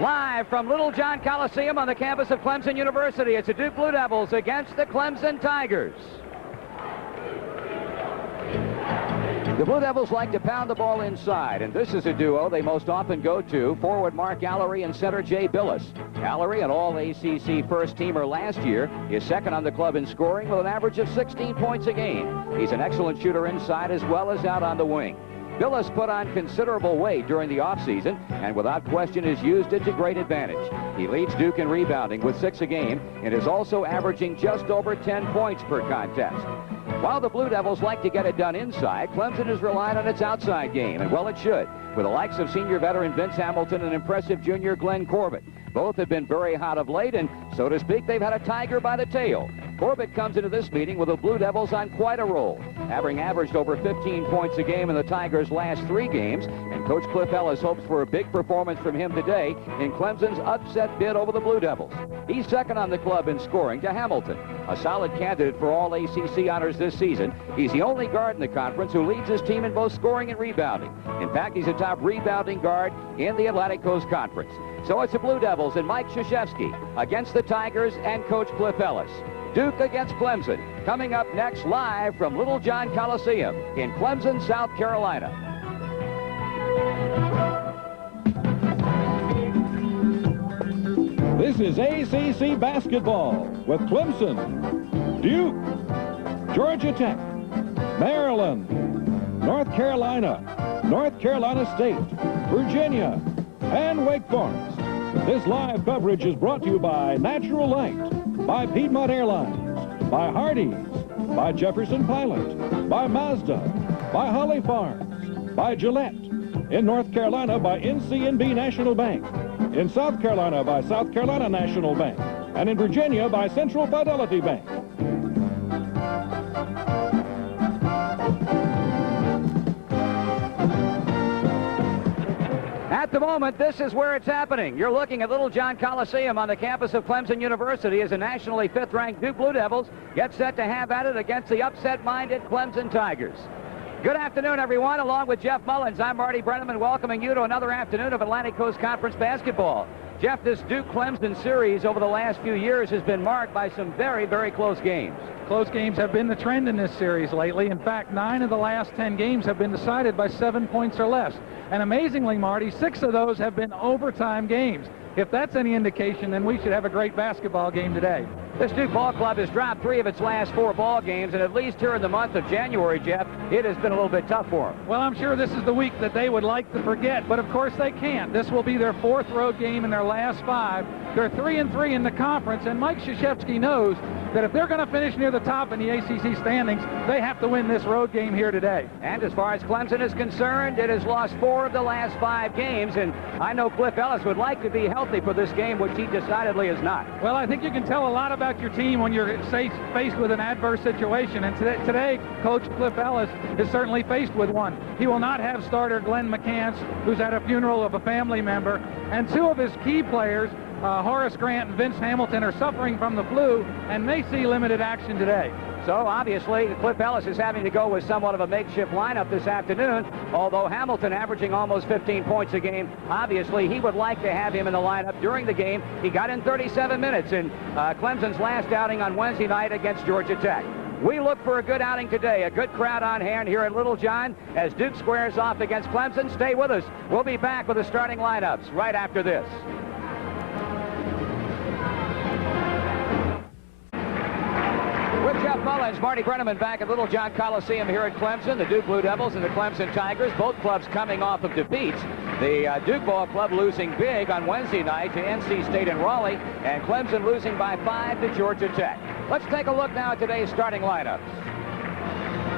Live from Littlejohn Coliseum on the campus of Clemson University, it's the Duke Blue Devils against the Clemson Tigers. The Blue Devils like to pound the ball inside, and this is a duo they most often go to. Forward Mark Allery and center Jay Billis. Allery, an all-ACC first-teamer last year, is second on the club in scoring with an average of 16 points a game. He's an excellent shooter inside as well as out on the wing. Billis put on considerable weight during the offseason and without question has used it to great advantage. He leads Duke in rebounding with 6 a game and is also averaging just over 10 points per contest. While the Blue Devils like to get it done inside, Clemson has relied on its outside game, and well it should, with the likes of senior veteran Vince Hamilton and impressive junior Glenn Corbett. Both have been very hot of late, and so to speak, they've had a tiger by the tail. Corbett comes into this meeting with the Blue Devils on quite a roll, having averaged over 15 points a game in the Tigers' last 3 games, and Coach Cliff Ellis hopes for a big performance from him today in Clemson's upset bid over the Blue Devils. He's second on the club in scoring to Hamilton, a solid candidate for all ACC honors this season. He's the only guard in the conference who leads his team in both scoring and rebounding. In fact, he's a top rebounding guard in the Atlantic Coast Conference. So it's the Blue Devils and Mike Krzyzewski against the Tigers and Coach Cliff Ellis. Duke against Clemson, coming up next live from Littlejohn Coliseum in Clemson, South Carolina. This is ACC basketball with Clemson, Duke, Georgia Tech, Maryland, North Carolina, North Carolina State, Virginia, and Wake Forest. This live coverage is brought to you by Natural Light, by Piedmont Airlines, by Hardee's, by Jefferson Pilot, by Mazda, by Holly Farms, by Gillette, in North Carolina by NCNB National Bank, in South Carolina by South Carolina National Bank, and in Virginia by Central Fidelity Bank. At the moment, this is where it's happening. You're looking at Littlejohn Coliseum on the campus of Clemson University as the nationally 5th-ranked Duke Blue Devils get set to have at it against the upset-minded Clemson Tigers. Good afternoon, everyone. Along with Jeff Mullins, I'm Marty Brenneman, welcoming you to another afternoon of Atlantic Coast Conference basketball. Jeff, this Duke-Clemson series over the last few years has been marked by some very, very close games. Close games have been the trend in this series lately. In fact, 9 of the last 10 games have been decided by 7 points or less. And amazingly, Marty, 6 of those have been overtime games. If that's any indication, then we should have a great basketball game today. This Duke ball club has dropped 3 of its last 4 ball games, and at least here in the month of January, Jeff, it has been a little bit tough for them. Well, I'm sure this is the week that they would like to forget, but of course they can't. This will be their 4th road game in their last 5. They're 3-3 in the conference, and Mike Krzyzewski knows that if they're going to finish near the top in the ACC standings, they have to win this road game here today. And as far as Clemson is concerned, it has lost 4 of the last 5 games, and I know Cliff Ellis would like to be healthy for this game, which he decidedly is not. Well, I think you can tell a lot about your team when you're faced with an adverse situation, and today Coach Cliff Ellis is certainly faced with one. He will not have starter Glenn McCants, who's at a funeral of a family member, and 2 of his key players, Horace Grant and Vince Hamilton, are suffering from the flu and may see limited action today. So obviously Cliff Ellis is having to go with somewhat of a makeshift lineup this afternoon, although Hamilton averaging almost 15 points a game. Obviously he would like to have him in the lineup during the game. He got in 37 minutes in Clemson's last outing on Wednesday night against Georgia Tech. We look for a good outing today, a good crowd on hand here at Littlejohn as Duke squares off against Clemson. Stay with us. We'll be back with the starting lineups right after this. With Jeff Mullins, Marty Brenneman back at Littlejohn Coliseum here at Clemson. The Duke Blue Devils and the Clemson Tigers, both clubs coming off of defeats. The Duke ball club losing big on Wednesday night to NC State and Raleigh, and Clemson losing by 5 to Georgia Tech. Let's take a look now at today's starting lineups.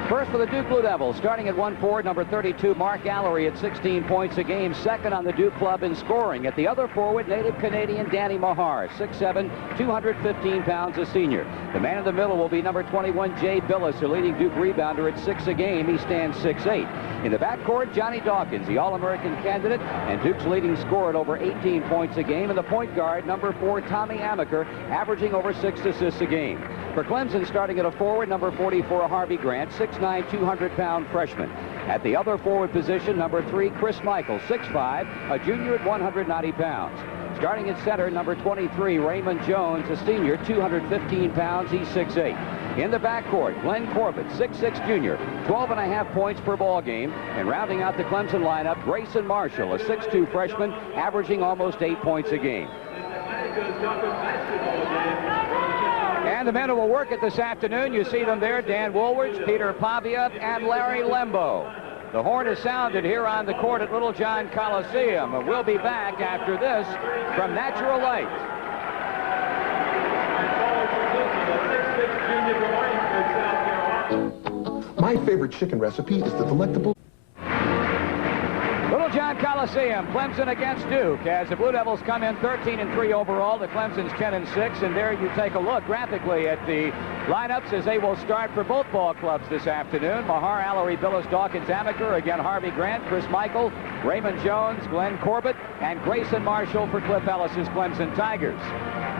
First for the Duke Blue Devils, starting at 1 forward, number 32, Mark Allery at 16 points a game, second on the Duke club in scoring. At the other forward, native Canadian Danny Mahar, 6'7", 215 pounds, a senior. The man in the middle will be number 21, Jay Billis, the leading Duke rebounder at 6 a game. He stands 6'8". In the backcourt, Johnny Dawkins, the All-American candidate, and Duke's leading scorer at over 18 points a game. And the point guard, number 4, Tommy Amaker, averaging over 6 assists a game. For Clemson, starting at a forward, number 44, Harvey Grant, 6'9", 200-pound freshman. At the other forward position, number 3, Chris Michael, 6'5", a junior at 190 pounds. Starting at center, number 23, Raymond Jones, a senior, 215 pounds. He's 6'8". In the backcourt, Glenn Corbett, 6'6" junior, 12.5 points per ball game. And rounding out the Clemson lineup, Grayson Marshall, a 6'2" freshman, averaging almost 8 points a game. And the men who will work it this afternoon, you see them there, Dan Woolwich, Peter Pavia, and Larry Lembo. The horn is sounded here on the court at Littlejohn Coliseum. We'll be back after this from Natural Light. My favorite chicken recipe is the delectable Littlejohn Coliseum, Clemson against Duke, as the Blue Devils come in 13-3 overall. The Clemson's 10-6, and there you take a look graphically at the lineups as they will start for both ball clubs this afternoon. Mahar, Allery, Billis, Dawkins, Amaker. Again, Harvey Grant, Chris Michael, Raymond Jones, Glenn Corbett, and Grayson Marshall for Cliff Ellis's Clemson Tigers.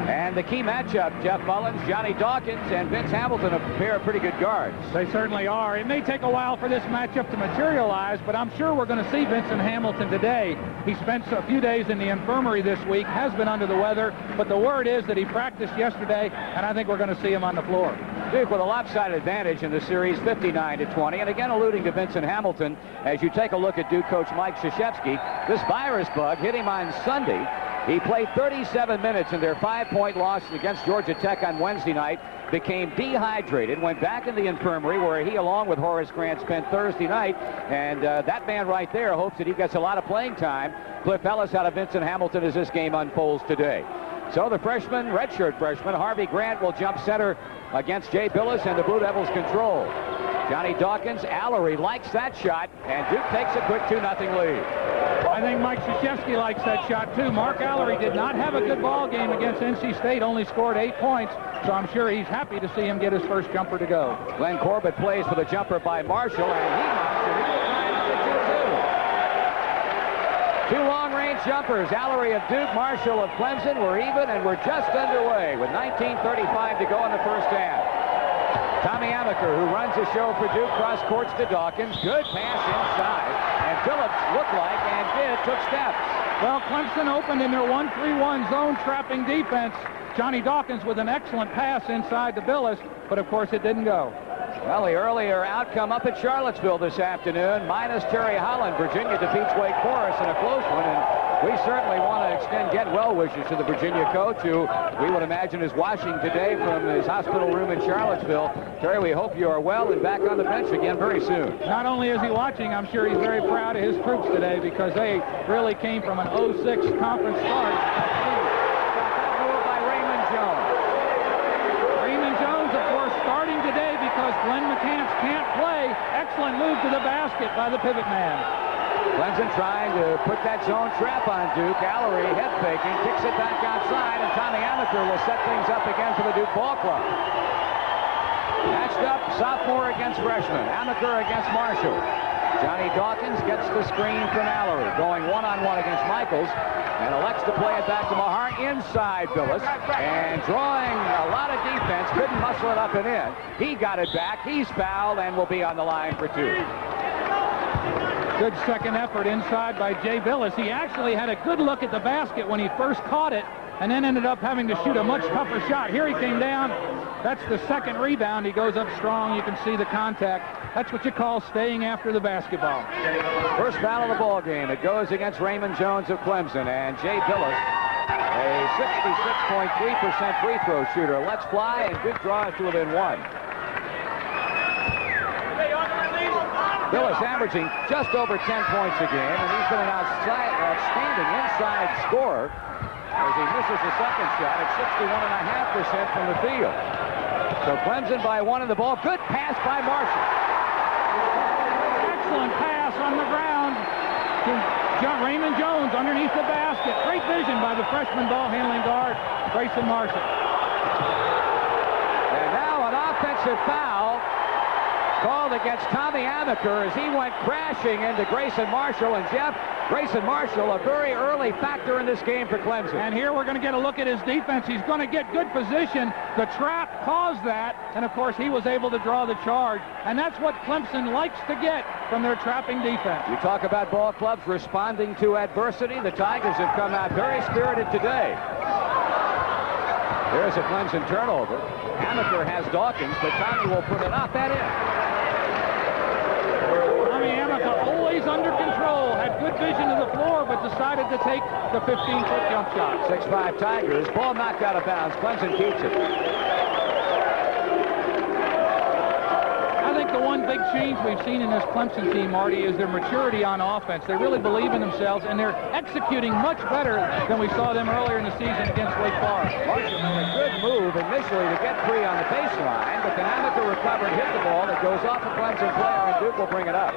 And the key matchup, Jeff Mullins, Johnny Dawkins, and Vince Hamilton, a pair of pretty good guards. They certainly are. It may take a while for this matchup to materialize, but I'm sure we're going to see Vincent Hamilton today. He spent a few days in the infirmary this week, has been under the weather, but the word is that he practiced yesterday, and I think we're going to see him on the floor. Duke with a lopsided advantage in the series, 59-20. And again, alluding to Vincent Hamilton, as you take a look at Duke coach Mike Krzyzewski, this virus bug hit him on Sunday. He played 37 minutes in their 5-point loss against Georgia Tech on Wednesday night, became dehydrated, went back in the infirmary where he, along with Horace Grant, spent Thursday night. And that man right there hopes that he gets a lot of playing time. Cliff Ellis out of Vincent Hamilton as this game unfolds today. So the freshman, redshirt freshman, Harvey Grant will jump center against Jay Billis, and the Blue Devils control. Johnny Dawkins, Allery likes that shot, and Duke takes a quick 2-0 lead. I think Mike Krzyzewski likes that shot, too. Mark Allery did not have a good ball game against NC State, only scored 8 points, so I'm sure he's happy to see him get his first jumper to go. Glenn Corbett plays for the jumper by Marshall, and he knocks it in. Two long-range jumpers. Allery of Duke, Marshall of Clemson. We're even, and we're just underway with 19:35 to go in the first half. Tommy Amaker, who runs the show for Duke, cross courts to Dawkins. Good pass inside. And Phillips looked like and did, took steps. Well, Clemson opened in their 1-3-1 zone trapping defense. Johnny Dawkins with an excellent pass inside to Billis, but of course it didn't go. Well, the earlier outcome up at Charlottesville this afternoon, minus Terry Holland. Virginia defeats Wake Forest in a close one, and we certainly want to extend get well wishes to the Virginia coach, who we would imagine is watching today from his hospital room in Charlottesville. Terry, we hope you are well and back on the bench again very soon. Not only is he watching, I'm sure he's very proud of his troops today, because they really came from an 0-6 conference start. Glenn McCants can't play. Excellent move to the basket by the pivot man. Clemson trying to put that zone trap on Duke. Allery head faking, kicks it back outside, and Tommy Amaker will set things up again for the Duke ball club. Matched up, sophomore against freshman. Amaker against Marshall. Johnny Dawkins gets the screen from Allery, going one-on-one against Michaels, and elects to play it back to Mahar inside Billis, and drawing a lot of defense, couldn't muscle it up and in. He got it back, he's fouled, and will be on the line for 2. Good second effort inside by Jay Billis. He actually had a good look at the basket when he first caught it, and then ended up having to shoot a much tougher shot. Here he came down. That's the second rebound. He goes up strong. You can see the contact. That's what you call staying after the basketball. First foul of the ball game. It goes against Raymond Jones of Clemson, and Jay Billis, a 66.3% free throw shooter. Let's fly, and good draws to within 1. Billis averaging just over 10 points a game, and he's been an outstanding inside scorer as he misses the second shot at 61.5% from the field. So Clemson by 1 in the ball. Good pass by Marshall. Excellent pass on the ground to Raymond Jones underneath the basket. Great vision by the freshman ball handling guard, Grayson Marshall. And now an offensive foul called against Tommy Amaker as he went crashing into Grayson Marshall. And Jeff, Grayson Marshall, a very early factor in this game for Clemson. And here we're going to get a look at his defense. He's going to get good position. The trap caused that, and of course he was able to draw the charge. And that's what Clemson likes to get from their trapping defense. You talk about ball clubs responding to adversity. The Tigers have come out very spirited today. There's a Clemson turnover. Amaker has Dawkins, but Tommy will put it up and in. Tommy Amaker, always under control, had good vision of the floor, but decided to take the 15-foot jump shot. 6'5" Tigers. Ball knocked out of bounds. Clemson keeps it. I think the one big change we've seen in this Clemson team, Marty, is their maturity on offense. They really believe in themselves, and they're executing much better than we saw them earlier in the season against Wake Forest. Marshall made a good move initially to get free on the baseline, but then Amaker recovered, hit the ball. It goes off a Clemson player, and Duke will bring it up.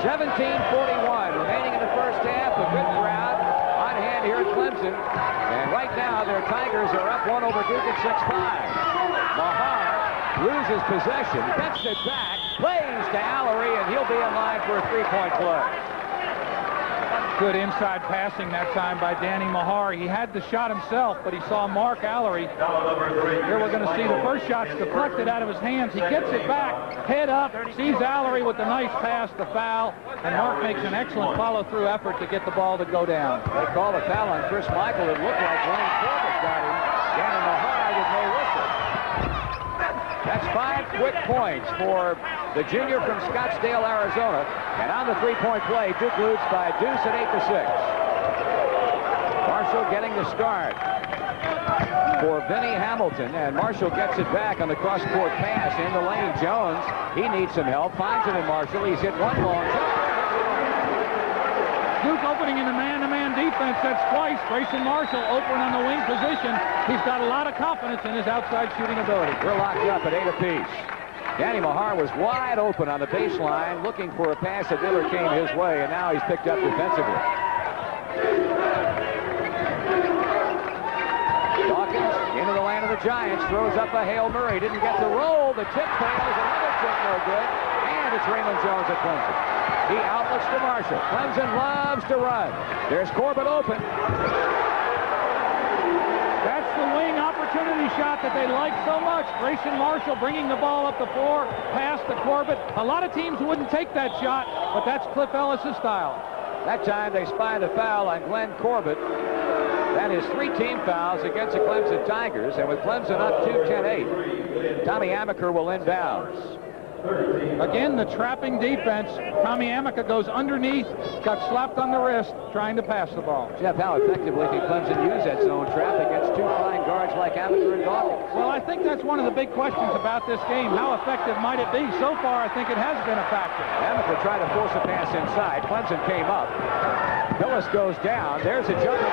17:41 remaining in the first half. A good crowd on hand here at Clemson. And right now, their Tigers are up 1 over Duke at 6-5. Mahar loses possession, gets it back, plays to Allery, and he'll be in line for a three-point play. Good inside passing that time by Danny Mahar. He had the shot himself, but he saw Mark Allery. Here we're going to see the first shot's deflected out of his hands. He gets it back, head up, sees Allery with the nice pass, the foul, and Mark makes an excellent follow-through effort to get the ball to go down. They call the foul on Chris Michael. It looked like Wayne Corbett got him. Danny Mahar with no whistle. That's 5 quick points for the junior from Scottsdale, Arizona. And on the three-point play, Duke leads by a deuce at 8-6. Marshall getting the start for Vinnie Hamilton, and Marshall gets it back on the cross-court pass in the lane. Jones, he needs some help, finds it in Marshall. He's hit one long shot. Duke opening in the man-to-man defense. That's twice. Grayson Marshall open on the wing position. He's got a lot of confidence in his outside shooting ability. We're locked up at 8 apiece. Danny Mahar was wide open on the baseline, looking for a pass that never came his way, and now he's picked up defensively. Dawkins into the land of the Giants, throws up a Hail Murray, didn't get the roll, the tip fails, another tip no good, and it's Raymond Jones at Clemson. He outlets to Marshall. Clemson loves to run. There's Corbett open. That's the wing opportunity shot that they like so much. Grayson Marshall bringing the ball up the floor, pass to Corbett. A lot of teams wouldn't take that shot, but that's Cliff Ellis' style. That time they spied a foul on Glenn Corbett. That is 3 team fouls against the Clemson Tigers, and with Clemson up 2-10-8, Tommy Amaker will inbounds. Again, the trapping defense. Tommy Amaker goes underneath, got slapped on the wrist, trying to pass the ball. Jeff, how effectively can Clemson use that zone trap against 2 fine guards like Amaker and Dawkins? Well, I think that's one of the big questions about this game. How effective might it be? So far, I think it has been a factor. Amaker tried to force a pass inside. Clemson came up. Phillips goes down. There's a jumper.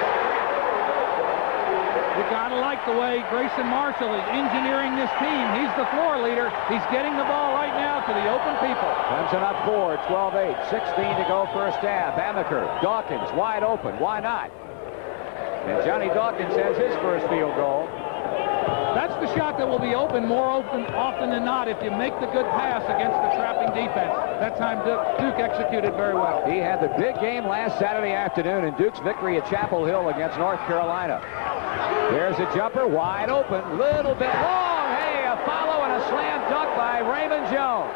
You gotta like the way Grayson Marshall is engineering this team. He's the floor leader. He's getting the ball right now to the open people. Clemson up 4, 12-8, 16 to go first half. Amaker, Dawkins, wide open. Why not? And Johnny Dawkins has his first field goal. That's the shot that will be open more often than not if you make the good pass against the trapping defense. That time Duke executed very well. He had the big game last Saturday afternoon in Duke's victory at Chapel Hill against North Carolina. There's a jumper, wide open, little bit long. Hey, a follow and a slam dunk by Raymond Jones.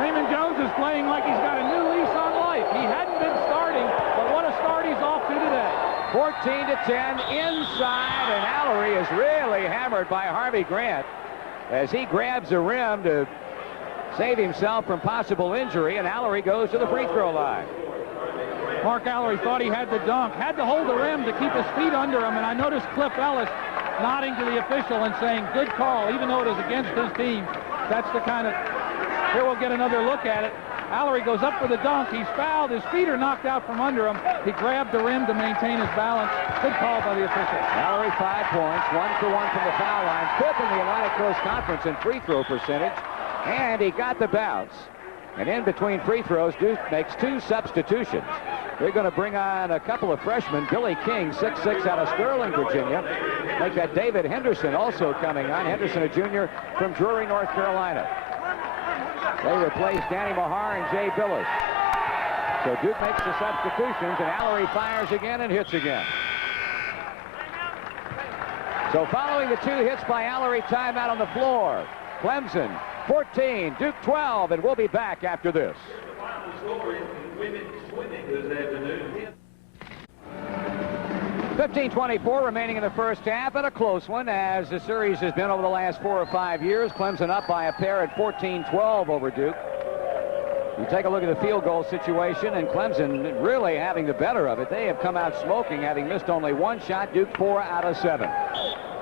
Raymond Jones is playing like he's got a new lease on life. He hadn't been starting, but what a start he's off to today. 14-10 inside, and Allery is really hammered by Harvey Grant as he grabs the rim to save himself from possible injury, and Allery goes to the free throw line. Mark Allery thought he had the dunk, had to hold the rim to keep his feet under him, and I noticed Cliff Ellis nodding to the official and saying, good call, even though it is against his team. That's the kind of... Here we'll get another look at it. Allery goes up for the dunk. He's fouled. His feet are knocked out from under him. He grabbed the rim to maintain his balance. Good call by the official. Allery 5 points, 1 for 1 from the foul line. 5th in the Atlantic Coast Conference in free throw percentage. And he got the bounce. And in between free throws, Duke makes 2 substitutions. They're going to bring on a couple of freshmen. Billy King, 6'6", out of Sterling, Virginia. Make that David Henderson also coming on. Henderson, a junior from Drury, North Carolina. They replace Danny Mahar and Jay Billis. So Duke makes the substitutions, and Allery fires again and hits again. So following the 2 hits by Allery, timeout on the floor. Clemson 14, Duke 12, and we'll be back after this. 15:24 remaining in the first half, and a close one, as the series has been over the last 4 or 5 years. Clemson up by a pair at 14-12 over Duke. You take a look at the field goal situation, and Clemson really having the better of it. They have come out smoking, having missed only 1 shot. Duke 4 out of 7.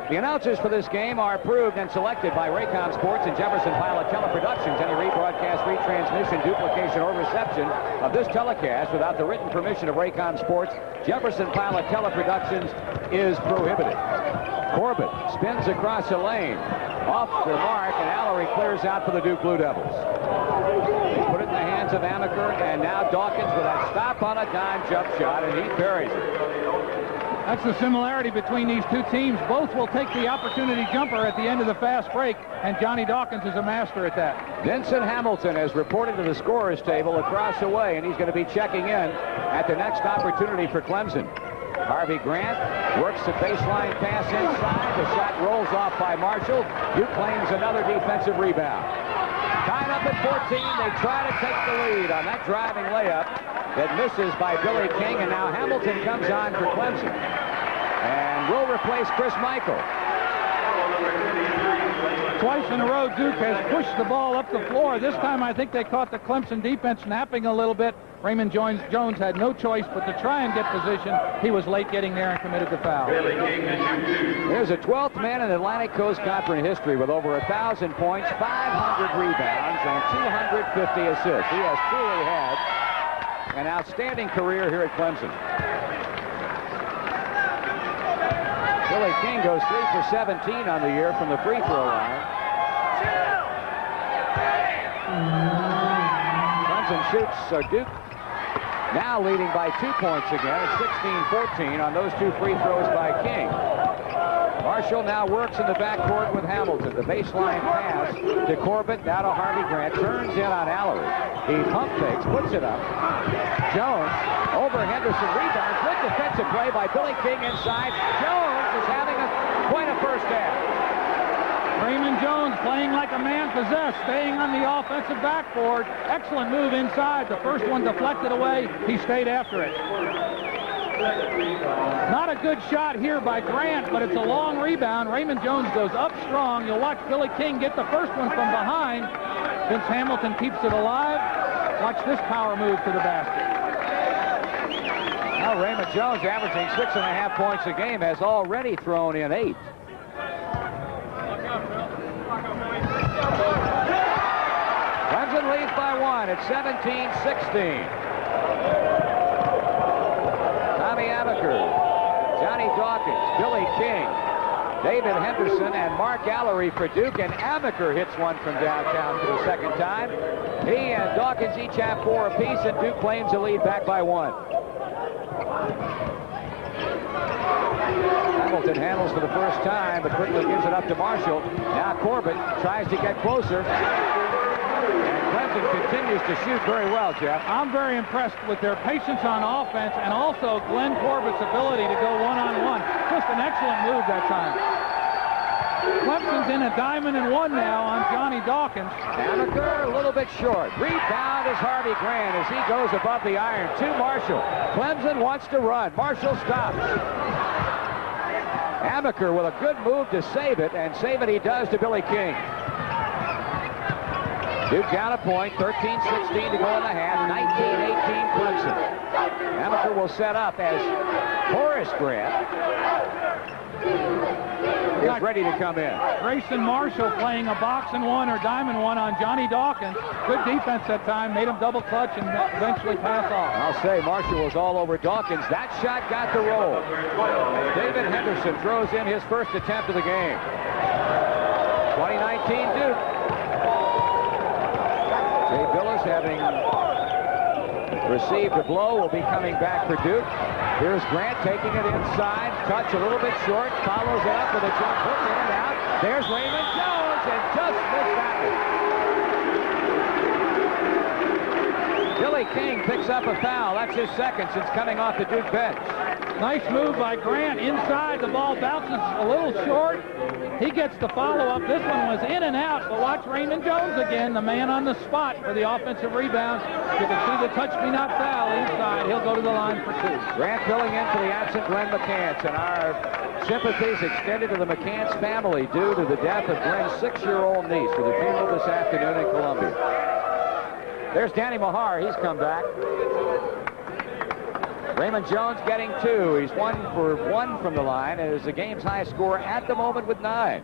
The announcers for this game are approved and selected by Raycom Sports and Jefferson Pilot Teleproductions. Any rebroadcast, retransmission, duplication, or reception of this telecast without the written permission of Raycom Sports, Jefferson Pilot Teleproductions is prohibited. Corbett spins across the lane. Off the mark, and Allery clears out for the Duke Blue Devils. They put it in the hands of Amaker, and now Dawkins with a stop on a dime jump shot, and he buries it. That's the similarity between these two teams. Both will take the opportunity jumper at the end of the fast break, and Johnny Dawkins is a master at that. Vincent Hamilton has reported to the scorer's table across the way, and he's going to be checking in at the next opportunity for Clemson. Harvey Grant works the baseline pass inside. The shot rolls off by Marshall. Duke claims another defensive rebound. Tied up at 14. They try to take the lead on that driving layup that misses by Billy King, and now Hamilton comes on for Clemson and will replace Chris Michael. Twice in a row, Duke has pushed the ball up the floor. This time I think they caught the Clemson defense napping a little bit. Raymond Jones had no choice but to try and get position. He was late getting there and committed the foul. There's a 12th man in Atlantic Coast Conference history with over 1,000 points, 500 rebounds, and 250 assists. He has truly had an outstanding career here at Clemson. Billy King goes 3 for 17 on the year from the free throw line. Clemson shoots, so Duke now leading by 2 points again. It's 16-14 on those 2 free throws by King. Marshall now works in the backcourt with Hamilton. The baseline pass to Corbett, now to Harvey Grant. Turns in on Allery. He pump fakes, puts it up. Jones over Henderson, rebounds. Good defensive play by Billy King inside. Jones is having quite a first half. Raymond Jones playing like a man possessed, staying on the offensive backboard. Excellent move inside. The first one deflected away. He stayed after it. Not a good shot here by Grant, but it's a long rebound. Raymond Jones goes up strong. You'll watch Billy King get the first one from behind. Vince Hamilton keeps it alive. Watch this power move to the basket. Now Raymond Jones, averaging 6.5 points a game, has already thrown in 8. Clemson leads by 1 at 17-16. Tommy Amaker, Johnny Dawkins, Billy King, David Henderson, and Mark Allery for Duke, and Amaker hits one from downtown for the second time. He and Dawkins each have 4 apiece, and Duke claims the lead back by 1. Hamilton handles for the first time, but quickly gives it up to Marshall. Now Corbett tries to get closer. Clemson continues to shoot very well, Jeff. I'm very impressed with their patience on offense and also Glenn Corbett's ability to go one-on-one. Just an excellent move that time. Clemson's in a diamond and 1 now on Johnny Dawkins. Amaker a little bit short. Rebound is Harvey Grant as he goes above the iron to Marshall. Clemson wants to run. Marshall stops. Amaker with a good move to save it, and save it he does to Billy King. Duke down a point, 13-16 to go in the half, 19-18 Clemson. Amaker will set up as Horace Grant is ready to come in. Grayson Marshall playing a box and 1 or diamond 1 on Johnny Dawkins. Good defense that time, made him double clutch and eventually pass off. I'll say Marshall was all over Dawkins. That shot got the roll. David Henderson throws in his first attempt of the game. 2019 Duke. Jay Billis, having received a blow, will be coming back for Duke. Here's Grant taking it inside. Touch a little bit short. Follows it up with a jump hook in and out. There's Raymond Jones, and just missed that one. Billy King picks up a foul. That's his second since coming off the Duke bench. Nice move by Grant inside. The ball bounces a little short. He gets the follow-up. This one was in and out, but watch Raymond Jones again, the man on the spot for the offensive rebound. You can see the touch me not foul inside. He'll go to the line for two. Grant filling in for the absent Glenn McCants, and our sympathies extended to the McCants family due to the death of Glenn's 6-year-old niece with a funeral this afternoon in Columbia. There's Danny Mahar. He's come back. Raymond Jones getting 2. He's 1 for 1 from the line and is the game's high scorer at the moment with 9.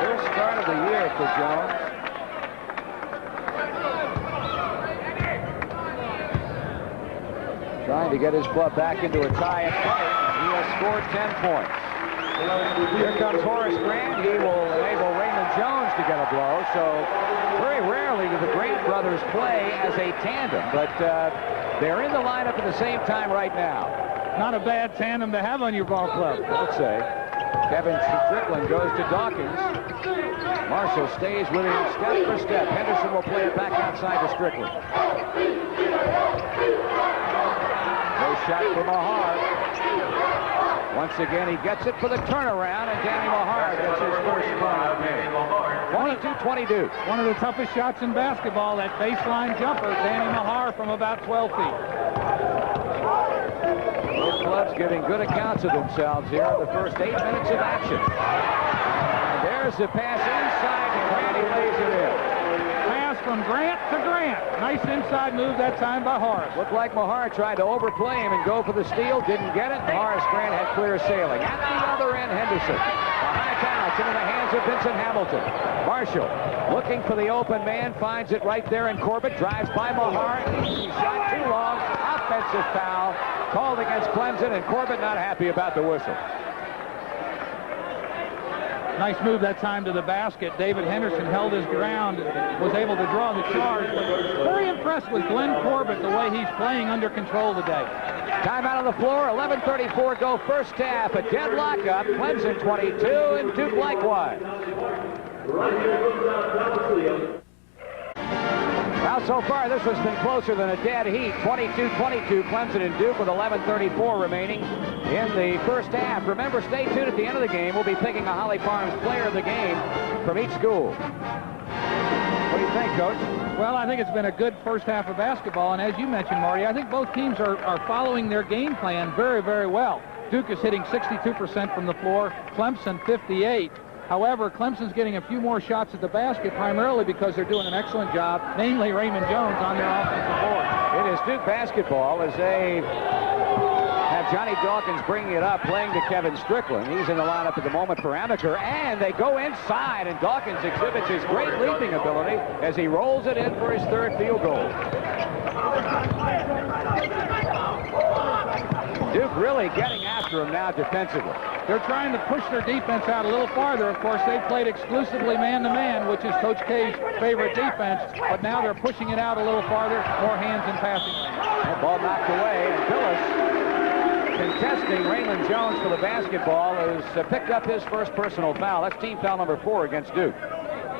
First start of the year for Jones. Trying to get his club back into a tie at play. He has scored 10 points. Here comes Horace Grant. He will enable Raymond Jones to get a blow. So very rarely do the Grant brothers play as a tandem, but they're in the lineup at the same time right now. Not a bad tandem to have on your ball club. I'd say. Kevin Strickland goes to Dawkins. Marshall stays with him step for step. Henderson will play it back outside to Strickland. No shot for Mahar. Once again, he gets it for the turnaround, and Danny Mahar gets his first point. 22-22. One of the toughest shots in basketball, that baseline jumper, Danny Mahar from about 12 feet. Both clubs giving good accounts of themselves here in the first 8 minutes of action. And there's the pass inside, and Grant lays it in. Pass from Grant to Grant. Nice inside move that time by Horace. Looked like Mahar tried to overplay him and go for the steal. Didn't get it. Horace Grant had clear sailing. At the other end, Henderson. Behind bounce into the hands of Vincent Hamilton. Marshall looking for the open man. Finds it right there in Corbett. Drives by Mahar. Easy shot too long. Offensive foul called against Clemson, and Corbett not happy about the whistle. Nice move that time to the basket. David Henderson held his ground, was able to draw the charge. Very impressed with Glenn Corbett, the way he's playing under control today. Time out on the floor, 11:34 go first half. A deadlock up, Clemson 22 and Duke likewise. Well, so far this has been closer than a dead heat. 22-22, Clemson and Duke with 11:34 remaining in the first half. Remember, stay tuned at the end of the game. We'll be picking a Holly Farms player of the game from each school. What do you think, Coach? Well, I think it's been a good first half of basketball, and as you mentioned, Marty, I think both teams are following their game plan very, very well. Duke is hitting 62% from the floor, Clemson 58%. However, Clemson's getting a few more shots at the basket, primarily because they're doing an excellent job, namely Raymond Jones, on their offensive board. It is Duke basketball as they have Johnny Dawkins bringing it up, playing to Kevin Strickland. He's in the lineup at the moment for Amaker, and they go inside, and Dawkins exhibits his great leaping ability as he rolls it in for his third field goal. Duke really getting after him now defensively. They're trying to push their defense out a little farther. Of course, they've played exclusively man-to-man, which is Coach K's favorite defense, but now they're pushing it out a little farther, more hands in passing lanes. That ball knocked away, and Phyllis, contesting Raymond Jones for the basketball, has picked up his first personal foul. That's team foul number 4 against Duke.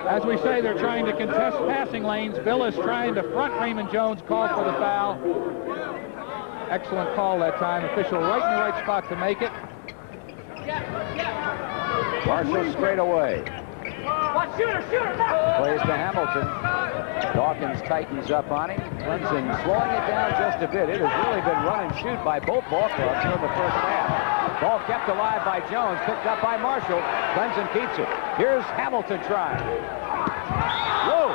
As we say, they're trying to contest passing lanes. Billis trying to front Raymond Jones, called for the foul. Excellent call that time. Official right in the right spot to make it. Marshall straight away. Plays to Hamilton. Dawkins tightens up on him. Clemson slowing it down just a bit. It has really been run and shoot by both ball clubs here in the first half. Ball kept alive by Jones, picked up by Marshall. Clemson keeps it. Here's Hamilton trying. Whoa!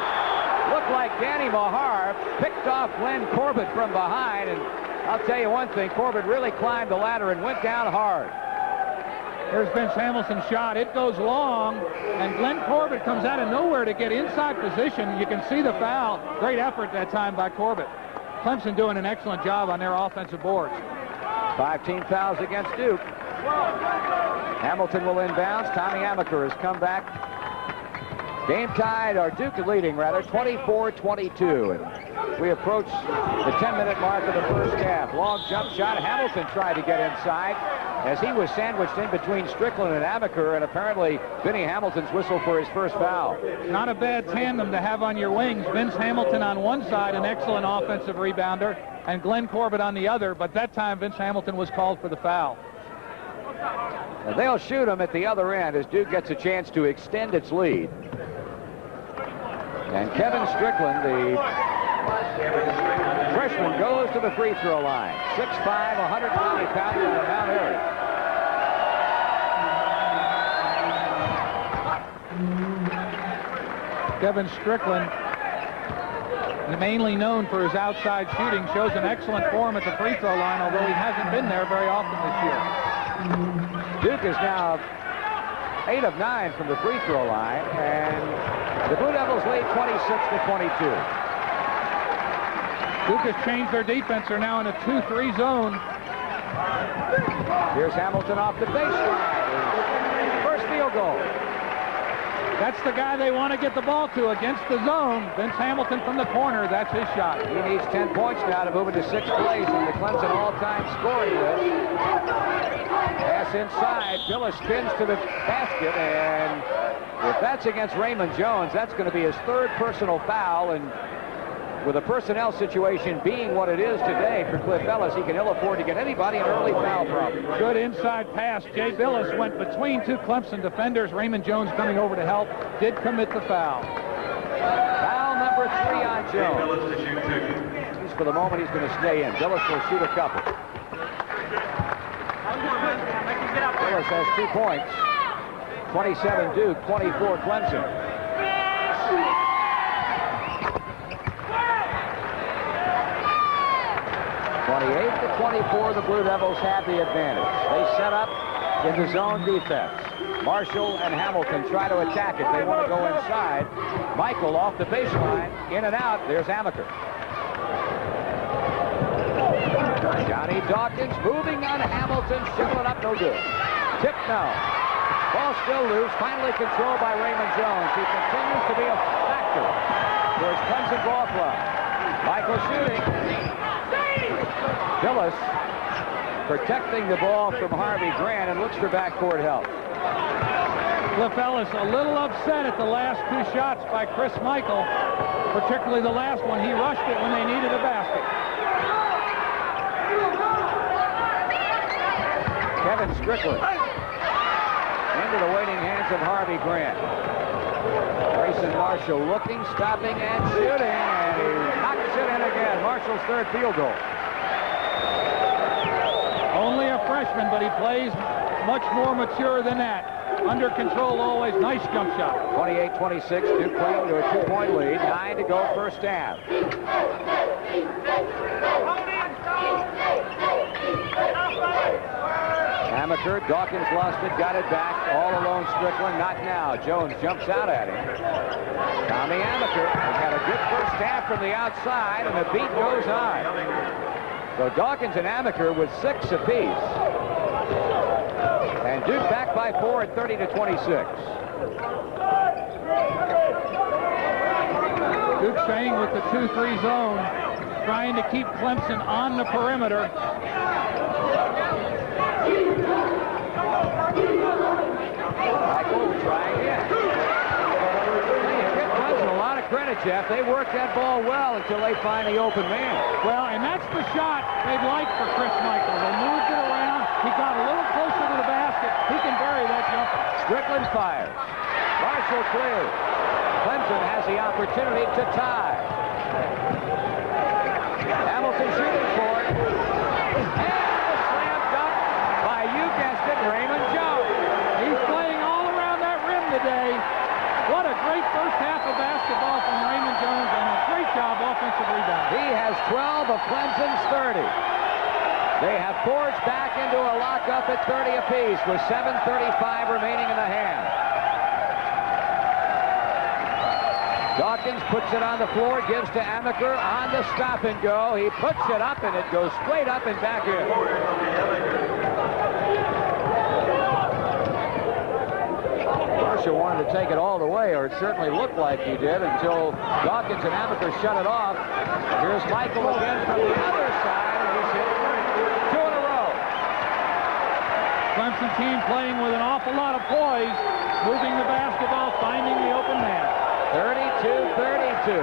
Looked like Danny Mahar picked off Glenn Corbett from behind, and I'll tell you one thing, Corbett really climbed the ladder and went down hard. Here's Vince Hamilton's shot. It goes long, and Glenn Corbett comes out of nowhere to get inside position. You can see the foul. Great effort that time by Corbett. Clemson doing an excellent job on their offensive boards. 5 team fouls against Duke. Hamilton will inbounds. Tommy Amaker has come back. Game tied, or Duke leading rather, 24-22. And we approach the 10-minute mark of the first half. Long jump shot. Hamilton tried to get inside. as he was sandwiched in between Strickland and Amaker, and apparently Vinnie Hamilton's whistle for his first foul. Not a bad tandem to have on your wings. Vince Hamilton on one side, an excellent offensive rebounder, and Glenn Corbett on the other, but that time Vince Hamilton was called for the foul. And they'll shoot him at the other end as Duke gets a chance to extend its lead. And Kevin Strickland, the freshman, goes to the free throw line. 6'5", 120-pounder out of Mount Airy. Kevin Strickland, mainly known for his outside shooting, shows an excellent form at the free throw line, although he hasn't been there very often this year. Duke is now 8 of 9 from the free throw line, and the Blue Devils lead 26-22. Duke has changed their defense. They're now in a 2-3 zone. Here's Hamilton off the baseline. First field goal. That's the guy they want to get the ball to against the zone. Vince Hamilton from the corner. That's his shot. He needs 10 points now to move into 6th place in the Clemson all-time scoring list. Pass inside. Billis spins to the basket, and if that's against Raymond Jones, that's going to be his 3rd personal foul, and with a personnel situation being what it is today for Cliff Ellis, he can ill afford to get anybody an early foul problem. Good inside pass. Jay Billis went between 2 Clemson defenders. Raymond Jones coming over to help. Did commit the foul. Foul number 3 on Jones. For the moment, he's going to stay in. Billis will shoot a couple. Billis has 2 points. 27 Duke, 24 Clemson. 28-24, the Blue Devils have the advantage. They set up in the zone defense. Marshall and Hamilton try to attack it. They want to go inside. Michael off the baseline, in and out. There's Amaker. Johnny Dawkins moving on Hamilton, shoveling up, no good. Tip now. Ball still loose, finally controlled by Raymond Jones. He continues to be a factor for his Clemson ball club. Michael shooting. Billis protecting the ball from Harvey Grant and looks for backcourt help. Cliff Ellis a little upset at the last 2 shots by Chris Michael, particularly the last one. He rushed it when they needed a basket. Kevin Strickland into the waiting hands of Harvey Grant. Grayson Marshall looking, stopping, and shooting, and he knocks it in again. Marshall's 3rd field goal. Only a freshman, but he plays much more mature than that. Under control always. Nice jump shot. 28-26, Duke playing to a 2-point lead. 9 to go first half. Amaker, Dawkins lost it, got it back. All alone Strickland, not now. Jones jumps out at him. Tommy Amaker has had a good first half from the outside, and the beat goes on. So Dawkins and Amaker with 6 apiece. And Duke back by 4 at 30-26. Duke staying with the 2-3 zone, trying to keep Clemson on the perimeter. Michael will try again. Give Clemson a lot of credit, Jeff. They worked that ball well until they find the open man. Well, and that's the shot they'd like for Chris Michael. They moved it around. He got a little closer to the basket. He can bury that jumper. Strickland fires. Marshall clears. Clemson has the opportunity to tie. Hamilton shooting for it. And the slam dunk by, you guessed it, Raymond Jones. He's playing all around that rim today. What a great first half of basketball from Raymond Jones, and a great job offensive rebound. He has 12 of Clemson's 30. They have forged back into a lockup at 30 apiece with 7:35 remaining in the half. Dawkins puts it on the floor, gives to Amaker on the stop and go. He puts it up, and it goes straight up and back in. Marshall wanted to take it all the way, or it certainly looked like he did, until Dawkins and Amaker shut it off. Here's Michael again from the other side, and he's hit 2 in a row. Clemson team playing with an awful lot of poise, moving the basketball, finding the open man. 32-32.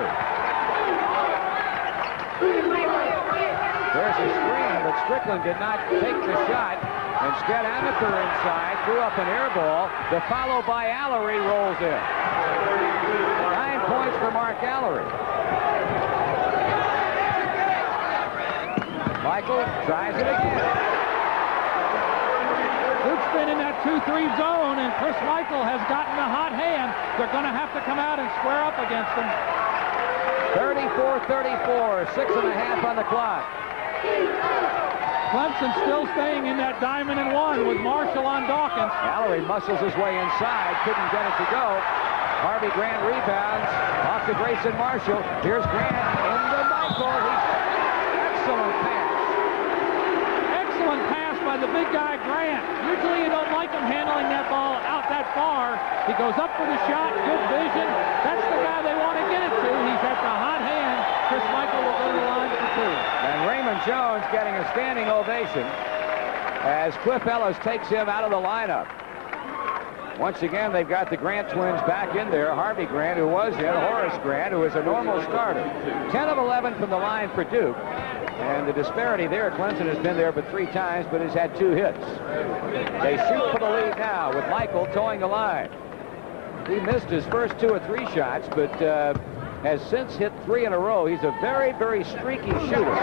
There's a screen, but Strickland did not take the shot. Instead, Amateur inside, threw up an air ball. The follow by Allery rolls in. 9 points for Mark Allery. Michael tries it again. Duke's been in that 2-3 zone, and Chris Michael has gotten a hot hand. They're going to have to come out and square up against him. 34-34, 6.5 on the clock. Clemson still staying in that diamond and one with Marshall on Dawkins. Allery muscles his way inside, couldn't get it to go. Harvey Grant rebounds off to Grayson Marshall. Here's Grant into Michael. Excellent pass. Excellent pass by the big guy Grant. Usually you don't like him handling that ball out that far. He goes up for the shot, good vision. That's the guy they want to get it to. He's at the hot hand. Chris Michael will go to the line for two. And Raymond Jones getting a standing ovation as Cliff Ellis takes him out of the lineup. Once again, they've got the Grant twins back in there. Harvey Grant, who was in, Horace Grant, who is a normal starter. 10 of 11 from the line for Duke. And the disparity there, Clemson has been there but 3 times, but has had 2 hits. They shoot for the lead now with Michael towing the line. He missed his first 2 or 3 shots, but has since hit 3 in a row. He's a very, very streaky shooter.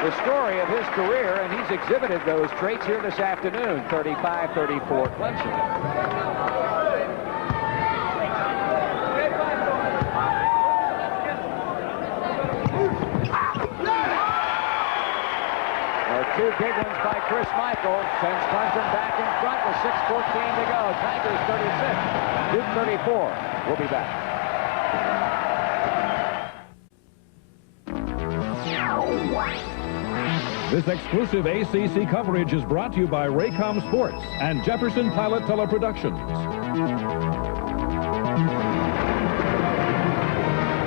The story of his career, and he's exhibited those traits here this afternoon. 35-34 Clemson. Two big ones by Chris Michael sends Clemson back in front with 6:14 to go. Tigers 36, Duke 34. We'll be back. This exclusive ACC coverage is brought to you by Raycom Sports and Jefferson Pilot Teleproductions.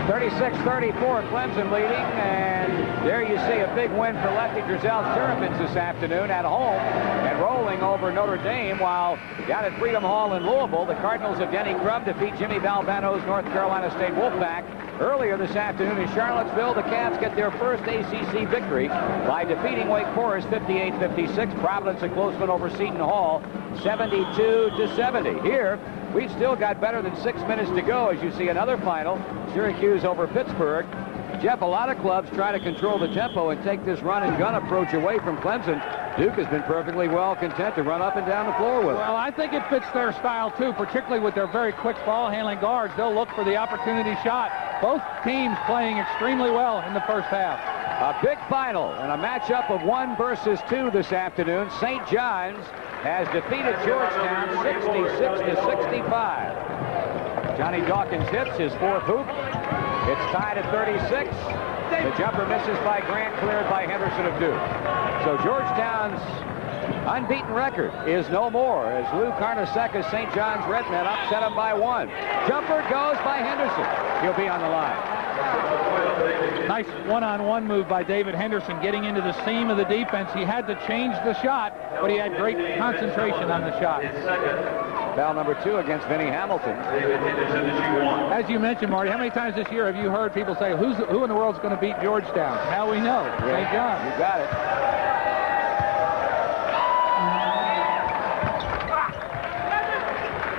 36-34, Clemson leading, and there you see a big win for Lefty Drizel's Terrapins this afternoon at home and rolling over Notre Dame, while down at Freedom Hall in Louisville, the Cardinals of Denny Crum defeat Jimmy Valvano's North Carolina State Wolfpack. Earlier this afternoon in Charlottesville, the Cats get their first ACC victory by defeating Wake Forest 58-56. Providence a close one over Seton Hall 72-70. Here, we've still got better than 6 minutes to go as you see another final, Syracuse over Pittsburgh. Jeff, a lot of clubs try to control the tempo and take this run-and-gun approach away from Clemson. Duke has been perfectly well content to run up and down the floor with it. Well, I think it fits their style, too, particularly with their very quick ball-handling guards. They'll look for the opportunity shot. Both teams playing extremely well in the first half. A big final and a matchup of 1 versus 2 this afternoon. St. John's has defeated Georgetown 66-65. Johnny Dawkins hits his 4th hoop. It's tied at 36. The jumper misses by Grant, cleared by Henderson of Duke. So Georgetown's unbeaten record is no more as Lou Carnesecca's St. John's Redmen upset them by 1. Jumper goes by Henderson. He'll be on the line. Nice one-on-one move by David Henderson, getting into the seam of the defense. He had to change the shot, but he had great concentration on the shot. Foul number 2 against Vinnie Hamilton. As you mentioned, Marty, how many times this year have you heard people say, who in the world is going to beat Georgetown? Now we know. Yeah, St. John. You got it.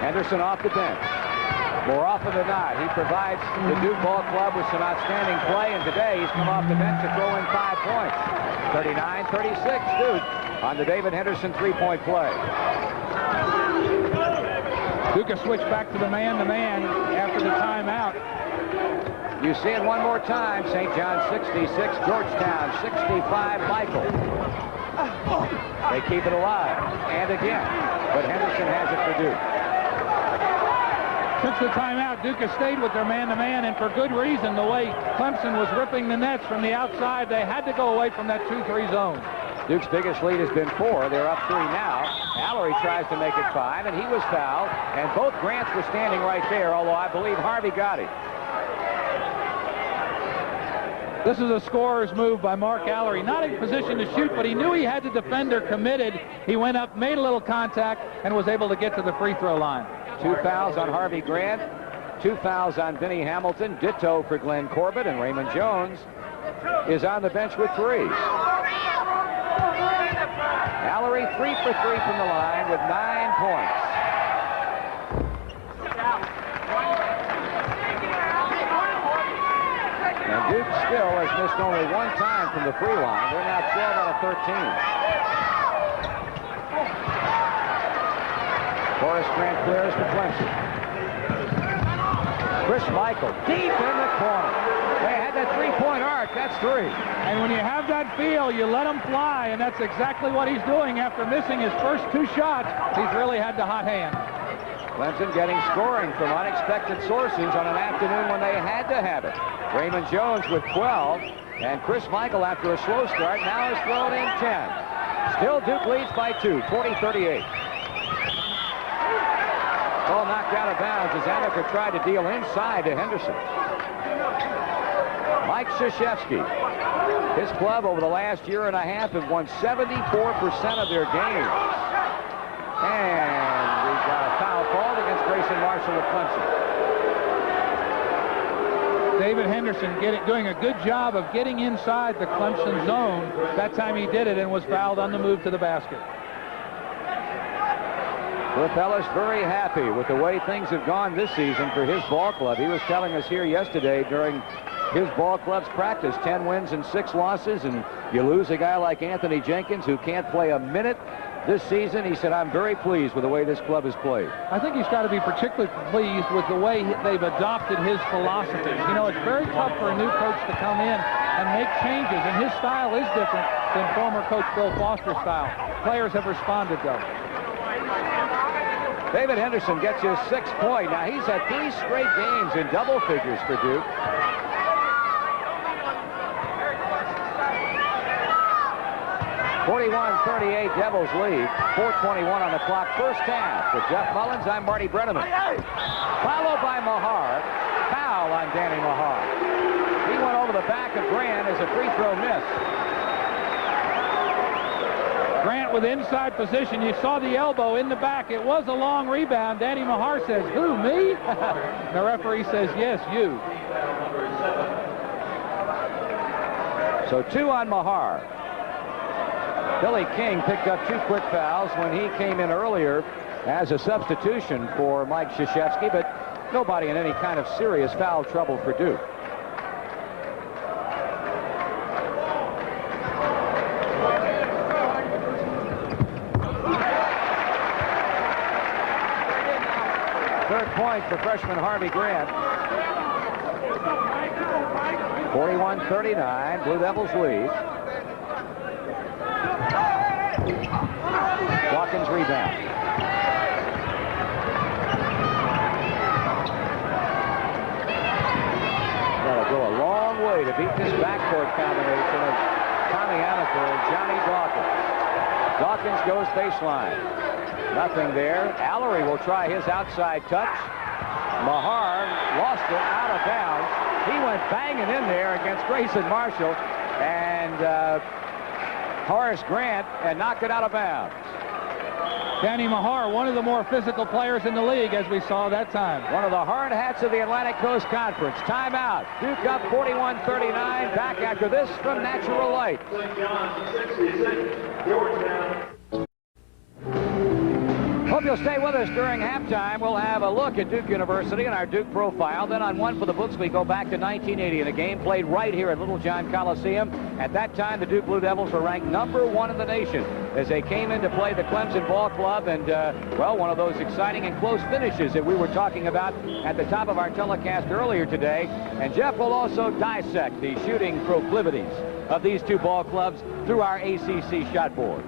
Henderson off the bench. More often than not, he provides the Duke Ball Club with some outstanding play, and today he's come off the bench to throw in 5 points. 39-36, Duke on the David Henderson 3-point play. Duke has switched back to the man-to-man after the timeout. You see it one more time. St. John's 66, Georgetown 65, Michael. They keep it alive, and again, but Henderson has it for Duke. Since the timeout, Duke has stayed with their man-to-man, and for good reason. The way Clemson was ripping the nets from the outside, they had to go away from that 2-3 zone. Duke's biggest lead has been 4. They're up 3 now. Allery tries to make it 5, and he was fouled. And both Grants were standing right there, although I believe Harvey got him. This is a scorer's move by Mark Allery. Not in position to shoot, but he knew he had the defender committed. He went up, made a little contact, and was able to get to the free throw line. 2 fouls on Harvey Grant, 2 fouls on Vinnie Hamilton, ditto for Glenn Corbett, and Raymond Jones is on the bench with 3. Allery 3 for 3 from the line with 9 points. And Duke still has missed only 1 time from the free line. They're now 12 out of 13. Horace Grant clears for Clemson. Chris Michael deep in the corner. They had that 3-point arc. That's 3. And when you have that feel, you let him fly, and that's exactly what he's doing after missing his first 2 shots. He's really had the hot hand. Clemson getting scoring from unexpected sources on an afternoon when they had to have it. Raymond Jones with 12, and Chris Michael, after a slow start, now has thrown in 10. Still Duke leads by 2, 40-38. Ball knocked out of bounds as Amaker tried to deal inside to Henderson. Mike Krzyzewski. His club over the last year and a half have won 74% of their games. And we've got a foul called against Grayson Marshall of Clemson. David Henderson doing a good job of getting inside the Clemson zone. That time he did it and was fouled on the move to the basket. Cliff Ellis very happy with the way things have gone this season for his ball club. He was telling us here yesterday during his ball club's practice, 10 wins and 6 losses, and you lose a guy like Anthony Jenkins who can't play a minute this season. He said, I'm very pleased with the way this club has played. I think he's got to be particularly pleased with the way they've adopted his philosophy. You know, it's very tough for a new coach to come in and make changes, and his style is different than former coach Bill Foster's style. Players have responded, though. David Henderson gets his 6th point. Now, he's had 3 straight games in double figures for Duke. (41-38) Devils lead. 4:21 on the clock. First half. For Jeff Mullins, I'm Marty Brenneman. Followed by Mahar. Foul on Danny Mahar. He went over the back of Grant as a free throw miss. Grant with inside position. You saw the elbow in the back. It was a long rebound. Danny Mahar says, who, me? The referee says, yes, you. So 2 on Mahar. Billy King picked up 2 quick fouls when he came in earlier as a substitution for Mike Krzyzewski, but nobody in any kind of serious foul trouble for Duke. Third point for freshman Harvey Grant. 41-39, Blue Devils lead. Dawkins rebound. Got to go a long way to beat this backcourt combination of Tommy Amaker and Johnny Dawkins. Dawkins goes baseline. Nothing there. Allery will try his outside touch. Mahar lost it out of bounds. He went banging in there against Grayson Marshall and Horace Grant and knocked it out of bounds. Danny Mahar, one of the more physical players in the league, as we saw that time. One of the hard hats of the Atlantic Coast Conference. Timeout. Duke up 41-39. Back after this from Natural Light. Hope you'll stay with us during halftime. We'll have a look at Duke University and our Duke profile. Then on One for the Books, we go back to 1980 in a game played right here at Littlejohn Coliseum. At that time, the Duke Blue Devils were ranked #1 in the nation as they came in to play the Clemson Ball Club. And, well, one of those exciting and close finishes that we were talking about at the top of our telecast earlier today. And Jeff will also dissect the shooting proclivities of these two ball clubs through our ACC shot board.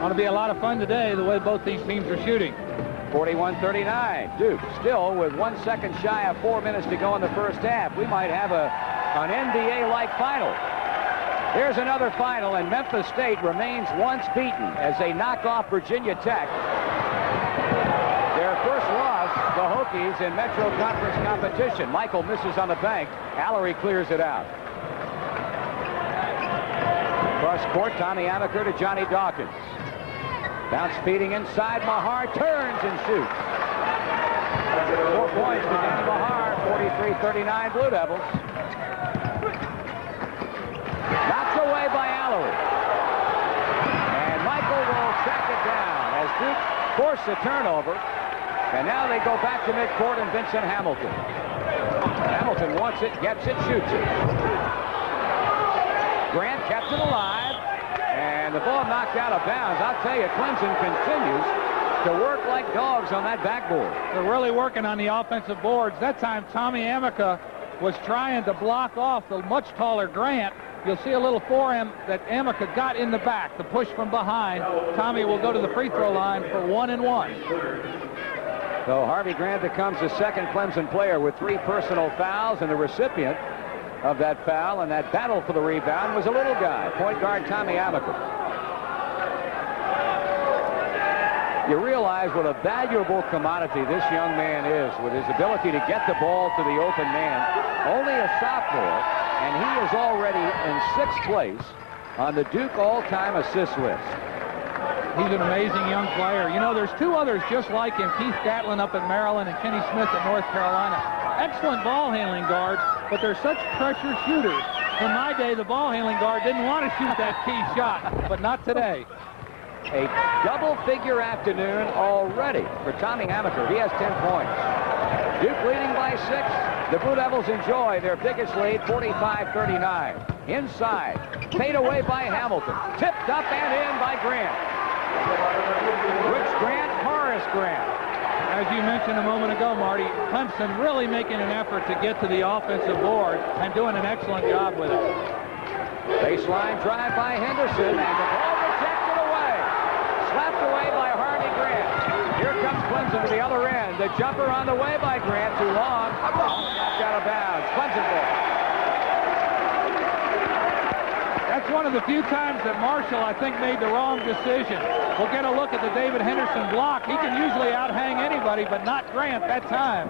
Going to be a lot of fun today, the way both these teams are shooting. 41-39. Duke still with 1 second shy of 4 minutes to go in the first half. We might have an NBA-like final. Here's another final, and Memphis State remains once beaten as they knock off Virginia Tech. Their first loss, the Hokies, in Metro Conference competition. Michael misses on the bank. Allery clears it out. Cross court, Tommy Amaker to Johnny Dawkins. Bounce feeding inside, Mahar turns and shoots. 4 points to Danny Mahar, 43-39 Blue Devils. Knocked away by Allery. And Michael will track it down as Duke forced the turnover. And now they go back to midcourt and Vincent Hamilton. Hamilton wants it, gets it, shoots it. Grant kept it alive. And the ball knocked out of bounds. I'll tell you, Clemson continues to work like dogs on that backboard. They're really working on the offensive boards. That time, Tommy Amaker was trying to block off the much taller Grant. You'll see a little forehand that Amaker got in the back, the push from behind. Tommy will go to the free throw line for 1 and 1. So Harvey Grant becomes the second Clemson player with 3 personal fouls, and the recipient of that foul and that battle for the rebound was a little guy, point guard Tommy Amaker. You realize what a valuable commodity this young man is with his ability to get the ball to the open man. Only a sophomore, and he is already in 6th place on the Duke all-time assist list. He's an amazing young player. You know, there's 2 others just like him, Keith Gatlin up at Maryland and Kenny Smith at North Carolina. Excellent ball handling guards, but they're such pressure shooters. In my day, the ball handling guard didn't want to shoot that key shot, but not today. A double-figure afternoon already for Tommy Amaker. He has 10 points. Duke leading by 6. The Blue Devils enjoy their biggest lead, 45-39. Inside, fade away by Hamilton. Tipped up and in by Grant. Rich Grant, Horace Grant. As you mentioned a moment ago, Marty, Clemson really making an effort to get to the offensive board and doing an excellent job with it. Baseline drive by Henderson, and the ball rejected away. Slapped away by Harvey Grant. Here comes Clemson to the other end. The jumper on the way by Grant, too long. Knocked out of bounds. Clemson ball. That's one of the few times that Marshall, I think, made the wrong decision. We'll get a look at the David Henderson block. He can usually out-hang anybody, but not Grant that time.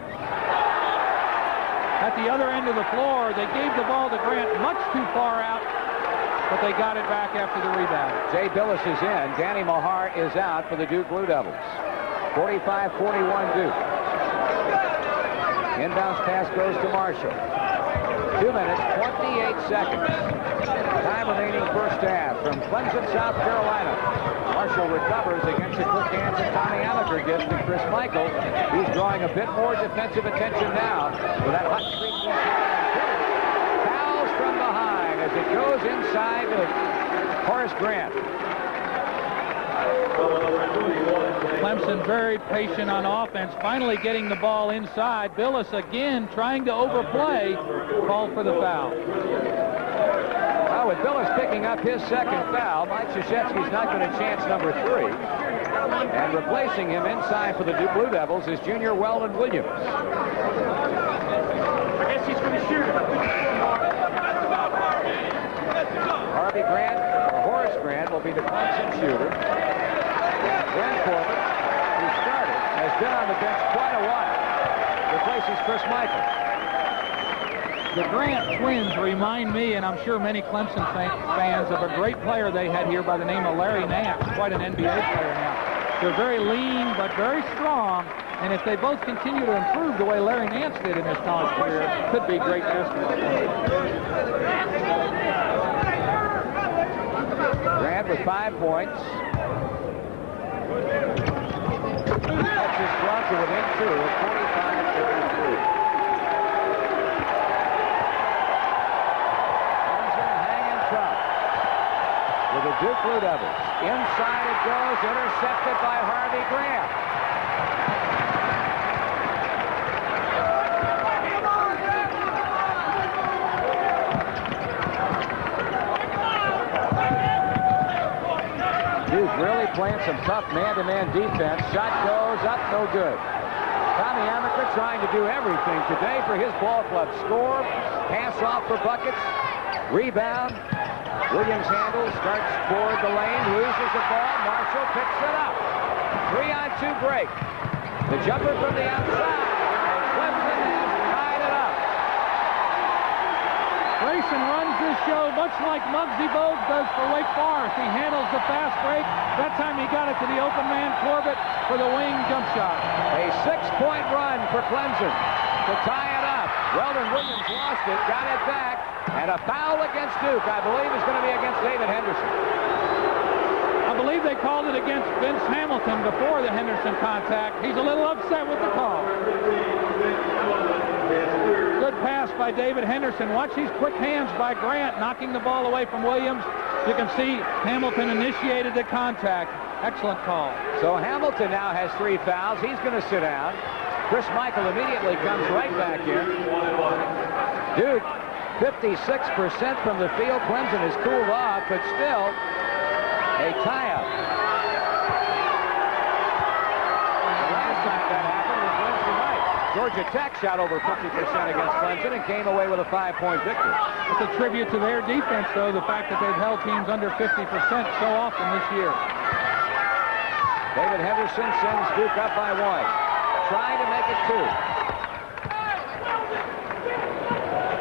At the other end of the floor, they gave the ball to Grant much too far out, but they got it back after the rebound. Jay Billis is in. Danny Mahar is out for the Duke Blue Devils. 45-41 Duke. Inbounds pass goes to Marshall. 2 minutes, 28 seconds. Time remaining first half from Clemson, South Carolina. Marshall recovers against the quick hands that Tommy Amaker gives to Chris Michael. He's drawing a bit more defensive attention now with that hot streak. Fouls from behind as it goes inside to Horace Grant. Clemson very patient on offense, finally getting the ball inside. Billis again trying to overplay, called for the foul. Well, with Billis picking up his second foul, Mike Krzyzewski's not going to chance number 3. And replacing him inside for the Blue Devils is junior Weldon Williams. I guess he's going to shoot it. Harvey Grant, or Horace Grant, will be the Clemson shooter. Glenn Corbett, who started, has been on the bench quite a while, replaces Chris Michael. The Grant twins remind me, and I'm sure many Clemson fans, of a great player they had here by the name of Larry Nance, quite an NBA player now. They're very lean, but very strong, and if they both continue to improve the way Larry Nance did in his college career, it could be great basketball. Grant with 5 points. That's his club to within 2 at 45-53. Clemson hanging tough with the Duke Blue Devils. Inside it goes, intercepted by Harvey Grant. Duke really playing some tough man-to-man defense. Shot goes up, no good. Tommy Amaker trying to do everything today for his ball club. Score, pass off for buckets, rebound. Williams handles, starts toward the lane, loses the ball. Marshall picks it up. 3-on-2 break. The jumper from the outside. And Clemson has tied it up. Grayson runs this show much like Muggsy Bogues does for Wake Forest. He handles the fast break. That time he got it to the open man Corbett for the wing jump shot. A 6-point run for Clemson to tie it up. Weldon Williams lost it, got it back, and a foul against Duke, I believe, is going to be against David Henderson. I believe they called it against Vince Hamilton before the Henderson contact. He's a little upset with the call. Good pass by David Henderson. Watch these quick hands by Grant knocking the ball away from Williams. You can see Hamilton initiated the contact. Excellent call. So Hamilton now has 3 fouls. He's going to sit down. Chris Michael immediately comes right back in. Duke, 56% from the field. Clemson has cooled off, but still a tie-up. Last time that happened was Wednesday night. Georgia Tech shot over 50% against Clemson and came away with a 5-point victory. It's a tribute to their defense, though, the fact that they've held teams under 50% so often this year. David Henderson sends Duke up by 1. Trying to make it 2.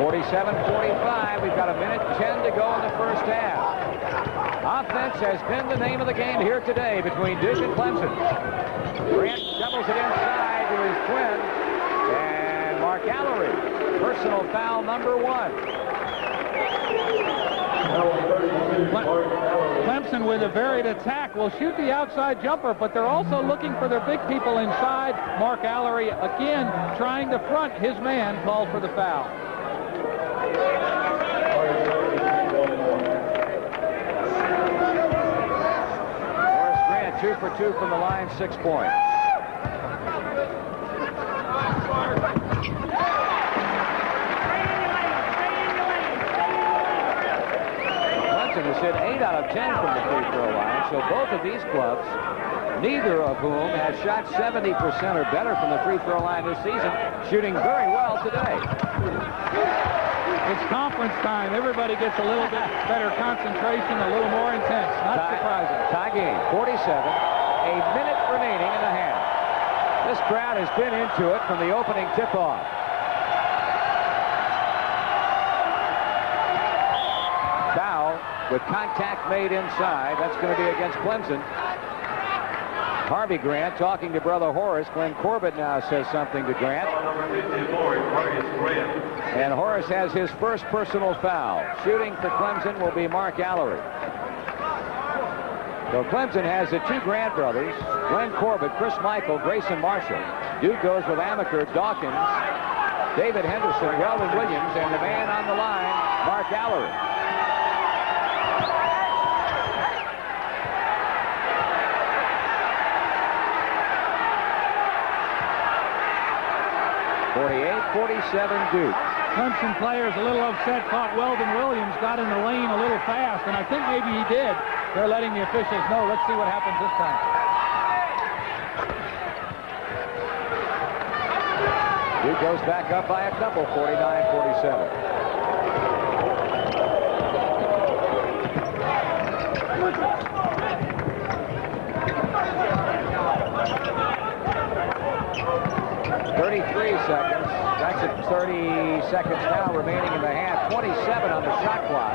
47-45. We've got a minute 10 to go in the first half. Offense has been the name of the game here today between Duke and Clemson. Grant shovels it inside to his twin. And Mark Allery, personal foul number 1. Clemson with a varied attack will shoot the outside jumper, but they're also looking for their big people inside. Mark Allery again trying to front his man, called for the foul. Horace Grant 2 for 2 from the line, 6 points. Has hit 8 out of 10 from the free throw line, so both of these clubs, neither of whom has shot 70% or better from the free throw line this season, shooting very well today. It's conference time. Everybody gets a little bit better concentration, a little more intense. Not surprising. Tie game, 47. A minute remaining in the half. This crowd has been into it from the opening tip-off. Foul with contact made inside. That's going to be against Clemson. Harvey Grant talking to brother Horace. Glenn Corbett now says something to Grant. And Horace has his first personal foul. Shooting for Clemson will be Mark Allery. So Clemson has the 2 Grant brothers, Glenn Corbett, Chris Michael, Grayson Marshall. Duke goes with Amaker, Dawkins, David Henderson, Weldon Williams, and the man on the line, Mark Allery. 48-47 Duke. Clemson players a little upset, thought Weldon Williams got in the lane a little fast, and I think maybe he did. They're letting the officials know. Let's see what happens this time. Duke goes back up by a couple, 49-47. Seconds. That's at 30 seconds now remaining in the half. 27 on the shot clock.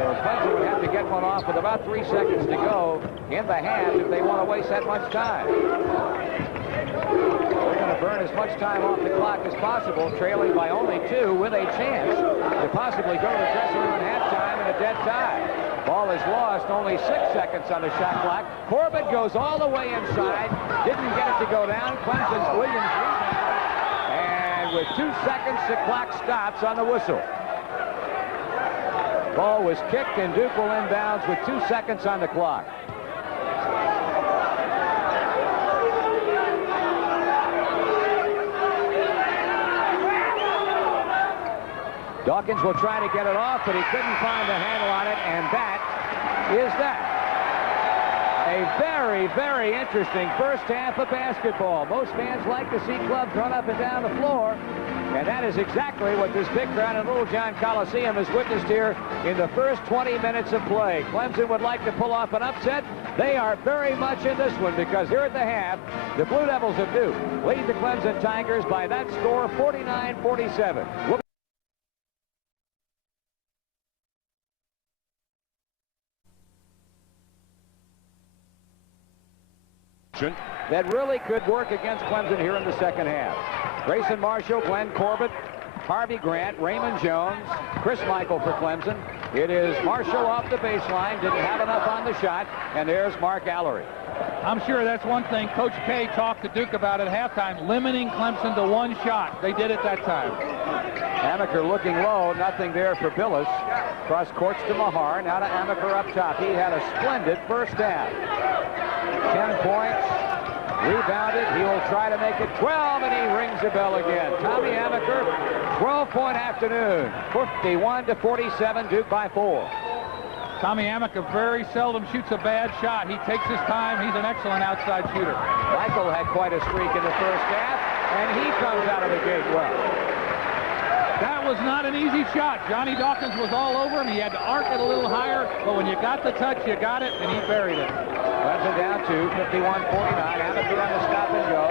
So Clemson would have to get one off with about 3 seconds to go in the half if they want to waste that much time. They're going to burn as much time off the clock as possible, trailing by only 2 with a chance to possibly go to the dressing room at halftime in a dead tie. Ball is lost, only 6 seconds on the shot clock. Corbett goes all the way inside, didn't get it to go down. Clemson's Williams rebound. With 2 seconds, the clock stops on the whistle. Ball was kicked, and Duke will inbounds with 2 seconds on the clock. Dawkins will try to get it off, but he couldn't find the handle on it, and that is that. A very, very interesting first half of basketball. Most fans like to see clubs run up and down the floor, and that is exactly what this big crowd at Littlejohn Coliseum has witnessed here in the first 20 minutes of play. Clemson would like to pull off an upset. They are very much in this one because here at the half, the Blue Devils of Duke lead the Clemson Tigers by that score, 49-47. that really could work against Clemson here in the second half. Grayson Marshall, Glenn Corbett, Harvey Grant, Raymond Jones, Chris Michael for Clemson. It is Marshall off the baseline, didn't have enough on the shot, and there's Mark Allery. I'm sure that's one thing Coach K talked to Duke about at halftime, limiting Clemson to one shot. They did it that time. Amaker looking low, nothing there for Billis. Cross courts to Mahar, now to Amaker up top. He had a splendid first half. 10 points, rebounded. He will try to make it 12, and he rings the bell again. Tommy Amaker, 12-point afternoon. 51-47, Duke by 4. Tommy Amaker very seldom shoots a bad shot. He takes his time. He's an excellent outside shooter. Michael had quite a streak in the first half, and he comes out of the gate well. That was not an easy shot. Johnny Dawkins was all over him. He had to arc it a little higher, but when you got the touch, you got it, and he buried it. Clemson down to 51-49. Amaker on the stop and go.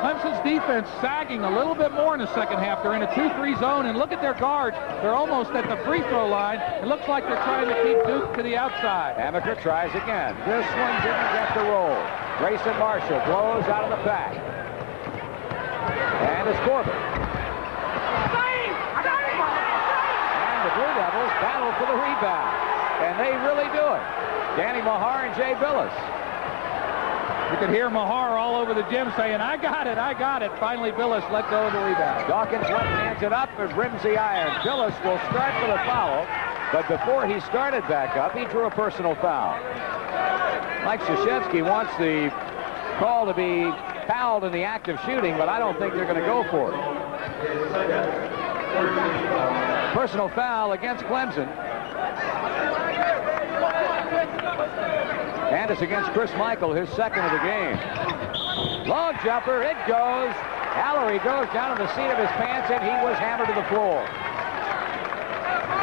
Clemson's defense sagging a little bit more in the second half. They're in a 2-3 zone, and look at their guards. They're almost at the free throw line. It looks like they're trying to keep Duke to the outside. Amaker tries again. This one didn't get the roll. Grayson Marshall blows out of the pack. And it's Corbett. And the Blue Devils battle for the rebound. And they really do it. Danny Mahar and Jay Billis. You could hear Mahar all over the gym saying, I got it, I got it. Finally, Billis let go of the rebound. Dawkins hands it up and rims the iron. Billis will start for the foul, but before he started back up, he drew a personal foul. Mike Krzyzewski wants the call to be fouled in the act of shooting, but I don't think they're going to go for it. Personal foul against Clemson. And it's against Chris Michael, his second of the game. Long jumper, it goes. Allery goes down on the seat of his pants, and he was hammered to the floor.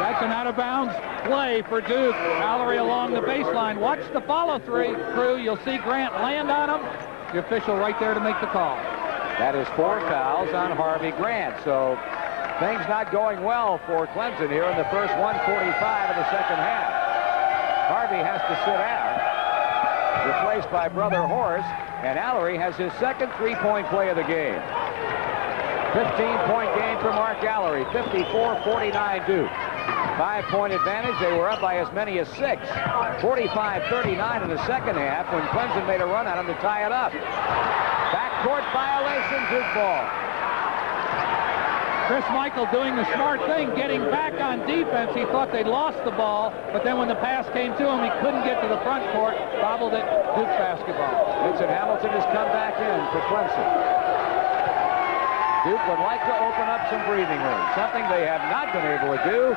That's an out-of-bounds play for Duke. Allery along the baseline. Watch the follow-through, crew. You'll see Grant land on him. The official right there to make the call. That is 4 fouls on Harvey Grant. So things not going well for Clemson here in the first 1:45 of the second half. Harvey has to sit down, replaced by brother Horace, and Allery has his second 3-point play of the game. 15-point game for Mark Allery, 54-49 Duke. 5-point advantage. They were up by as many as 6. 45-39 in the second half when Clemson made a run at him to tie it up. Backcourt violation, Duke ball. Chris Michael doing the smart thing, getting back on defense. He thought they'd lost the ball, but then when the pass came to him, he couldn't get to the front court, bobbled it, Duke basketball. Vincent Hamilton has come back in for Clemson. Duke would like to open up some breathing room, something they have not been able to do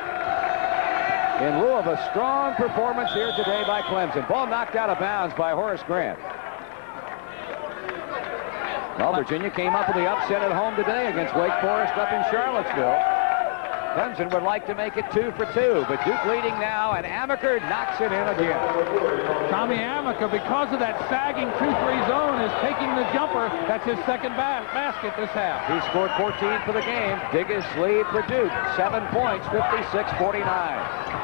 in lieu of a strong performance here today by Clemson. Ball knocked out of bounds by Horace Grant. Well, Virginia came up with the upset at home today against Wake Forest up in Charlottesville. Clemson would like to make it 2 for 2, but Duke leading now, and Amaker knocks it in again. Tommy Amaker, because of that sagging 2-3 zone, is taking the jumper. That's his second basket this half. He scored 14 for the game. Biggest lead for Duke. 7 points, 56-49.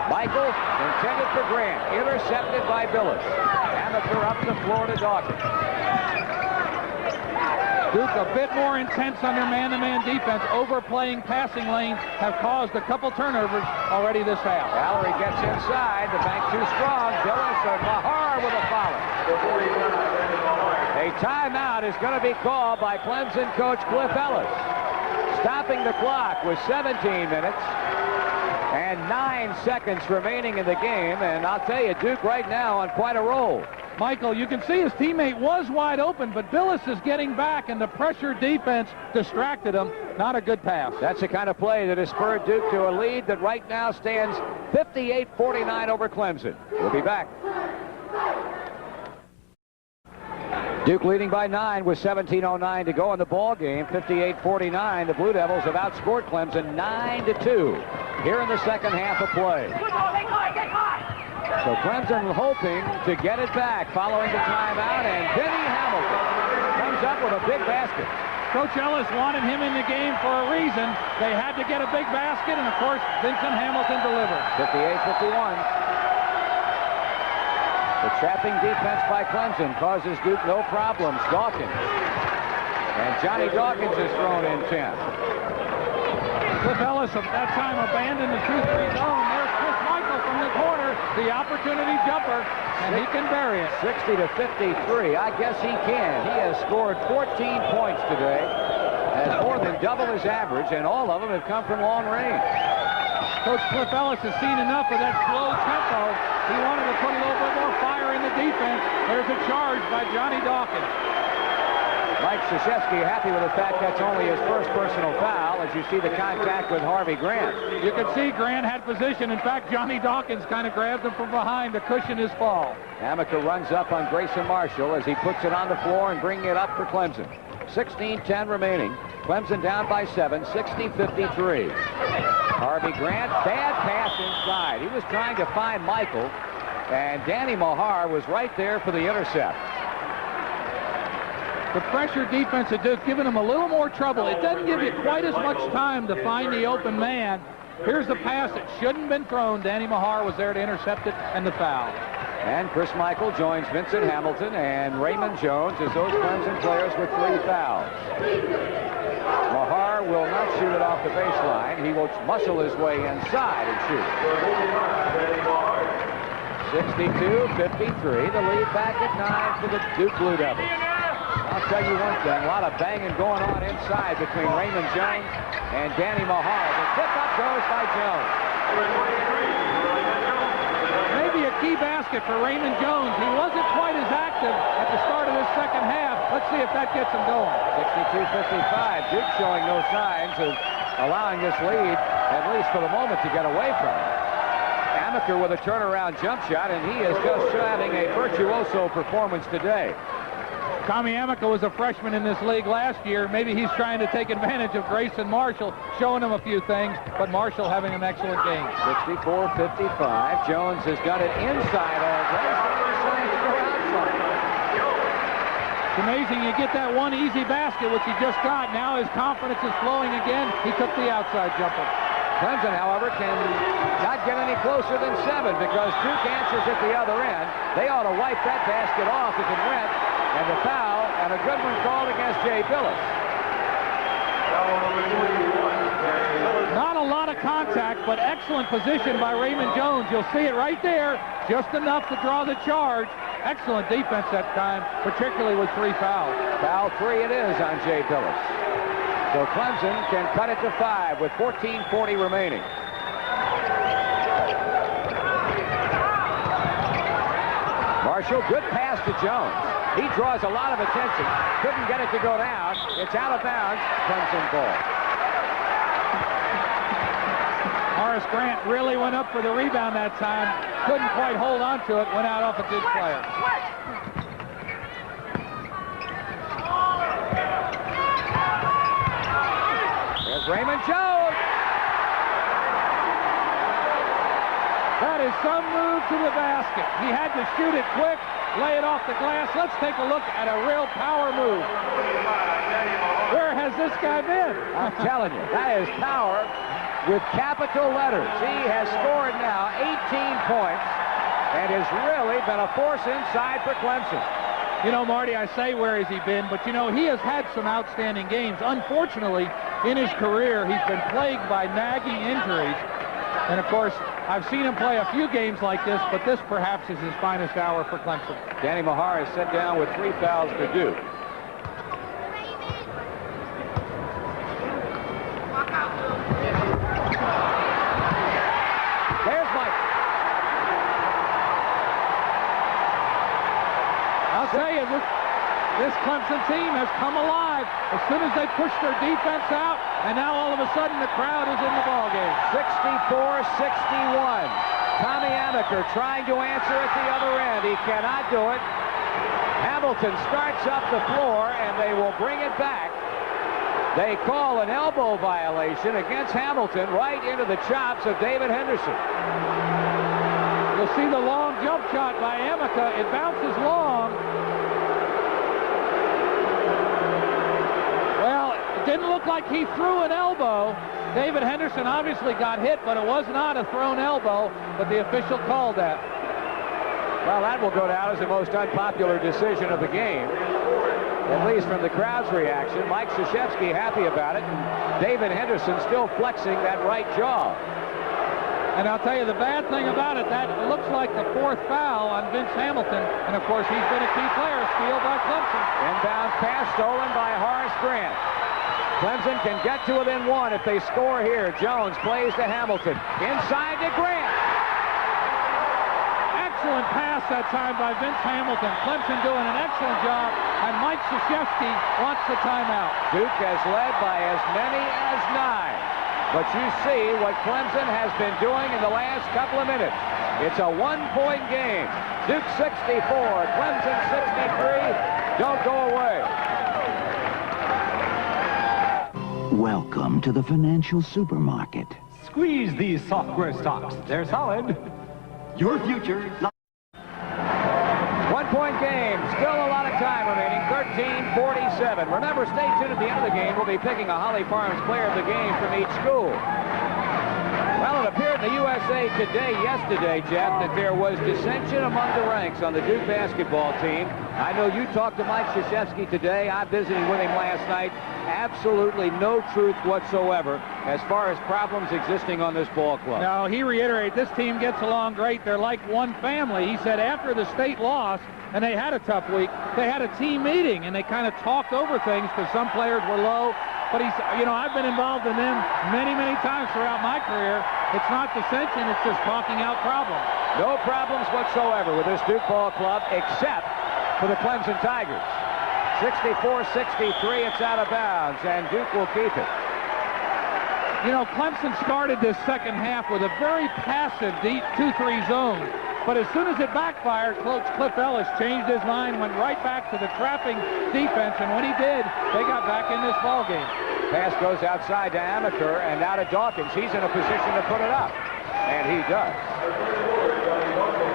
Michael intended for Grant, intercepted by Billis. Amaker up the floor to Dawkins. Duke a bit more intense on their man-to-man defense. Overplaying passing lanes have caused a couple turnovers already this half. Allery gets inside. The bank too strong. Billis or Mahar with a foul. A timeout is going to be called by Clemson coach Cliff Ellis. Stopping the clock with 17 minutes and 9 seconds remaining in the game. And I'll tell you, Duke right now on quite a roll. Michael, you can see his teammate was wide open, but Billis is getting back, and the pressure defense distracted him. Not a good pass. That's the kind of play that has spurred Duke to a lead that right now stands 58-49 over Clemson. We'll be back. Duke leading by 9 with 17:09 to go in the ball game. 58-49. The Blue Devils have outscored Clemson 9-2 here in the second half of play. So Clemson hoping to get it back following the timeout, and Denny Hamilton comes up with a big basket. Coach Ellis wanted him in the game for a reason. They had to get a big basket, and of course, Vincent Hamilton delivered. 58-51. The trapping defense by Clemson causes Duke no problems. Dawkins. And Johnny Dawkins is thrown in 10. Cliff Ellis at that time abandoned the 2-3 zone. There's Chris Michael from the corner, the opportunity jumper, and he can bury it. 60 to 53. I guess he can. He has scored 14 points today, has more than double his average, and all of them have come from long range. Coach Cliff Ellis has seen enough of that slow tempo. He wanted to put a little bit more fire in the defense. There's a charge by Johnny Dawkins. Mike Krzyzewski happy with the fact that's only his first personal foul as you see the contact with Harvey Grant. You can see Grant had position. In fact, Johnny Dawkins kind of grabbed him from behind to cushion his fall. Amaker runs up on Grayson Marshall as he puts it on the floor and bringing it up for Clemson. 16-10 remaining. Clemson down by 7, 60-53. Harvey Grant, bad pass inside. He was trying to find Michael, and Danny Mahar was right there for the intercept. The pressure defense at Duke giving him a little more trouble. It doesn't give you quite as much time to find the open man. Here's the pass that shouldn't have been thrown. Danny Mahar was there to intercept it, and the foul. And Chris Michael joins Vincent Hamilton and Raymond Jones as those Clemson players with 3 fouls. Mahar will not shoot it off the baseline. He will muscle his way inside and shoot. 62-53. The lead back at 9 for the Duke Blue Devils. I'll tell you one thing, a lot of banging going on inside between Raymond Jones and Danny Mahar. The tip-up goes by Jones. Maybe a key basket for Raymond Jones. He wasn't quite as active at the start of this second half. Let's see if that gets him going. 62-55. Duke showing no signs of allowing this lead, at least for the moment, to get away from it. Amaker with a turnaround jump shot, and he is just having a virtuoso performance today. Tommy Amaker was a freshman in this league last year. Maybe he's trying to take advantage of Grayson Marshall, showing him a few things, but Marshall having an excellent game. 64-55. Jones has got it inside all day. It's amazing you get that one easy basket, which he just got. Now his confidence is flowing again. He took the outside jumper. Clemson, however, can not get any closer than 7 because Duke answers at the other end. They ought to wipe that basket off if it went. And the foul, and a good one called against Jay Billis. Not a lot of contact, but excellent position by Raymond Jones. You'll see it right there, just enough to draw the charge. Excellent defense that time, particularly with 3 fouls. Foul 3 it is on Jay Billis. So Clemson can cut it to 5 with 14:40 remaining. Marshall, good pass to Jones. He draws a lot of attention. Couldn't get it to go down. It's out of bounds. Clemson ball. Horace Grant really went up for the rebound that time. Couldn't quite hold on to it. Went out off a good player. There's Raymond Jones. That is some move to the basket. He had to shoot it quick, lay it off the glass. Let's take a look at a real power move. Where has this guy been? I'm telling you, that is power with capital letters. He has scored now 18 points and has really been a force inside for Clemson. You know, Marty, I say where has he been, but you know, he has had some outstanding games. Unfortunately, in his career, he's been plagued by nagging injuries. And, of course, I've seen him play a few games like this, but this perhaps is his finest hour for Clemson. Danny Mahar is set down with 3 fouls to Duke. There's Mike. I'll tell you, this Clemson team has come alive as soon as they pushed their defense out, and now all of a sudden the crowd is in the ballgame. 64-61. Tommy Amaker trying to answer at the other end. He cannot do it. Hamilton starts up the floor, and they will bring it back. They call an elbow violation against Hamilton right into the chops of David Henderson. You'll see the long jump shot by Amaker. It bounces long. Well, it didn't look like he threw an elbow. David Henderson obviously got hit, but it was not a thrown elbow, but the official called that. Well, that will go down as the most unpopular decision of the game, at least from the crowd's reaction. Mike Krzyzewski happy about it, and David Henderson still flexing that right jaw. And I'll tell you the bad thing about it, that looks like the 4th foul on Vince Hamilton, and of course he's been a key player, steal by Clemson. Inbound pass stolen by Horace Grant. Clemson can get to within 1 if they score here. Jones plays to Hamilton. Inside to Grant. Excellent pass that time by Vince Hamilton. Clemson doing an excellent job, and Mike Krzyzewski wants the timeout. Duke has led by as many as 9. But you see what Clemson has been doing in the last couple of minutes. It's a 1-point game. Duke 64, Clemson 63. Don't go away. Welcome to the financial supermarket. Squeeze these software stocks. They're solid. Your future. 1-point game. Still a lot of time remaining. 13-47. Remember, stay tuned at the end of the game. We'll be picking a Holly Farms player of the game from each school. Well, it appeared in the USA Today yesterday, Jeff, that there was dissension among the ranks on the Duke basketball team. I know you talked to Mike Krzyzewski today. I visited with him last night. Absolutely no truth whatsoever as far as problems existing on this ball club. No, he reiterated this team gets along great. They're like one family. He said after the state loss, and they had a tough week, they had a team meeting, and they kind of talked over things because some players were low. But he's, you know, I've been involved in them many, many times throughout my career. It's not dissension, it's just talking out problems. No problems whatsoever with this Duke ball club except for the Clemson Tigers. 64-63, it's out of bounds, and Duke will keep it. You know, Clemson started this second half with a very passive deep 2-3 zone. But as soon as it backfired, Coach Cliff Ellis changed his mind, went right back to the trapping defense, and when he did, they got back in this ball game. Pass goes outside to Amaker and now to Dawkins. He's in a position to put it up, and he does.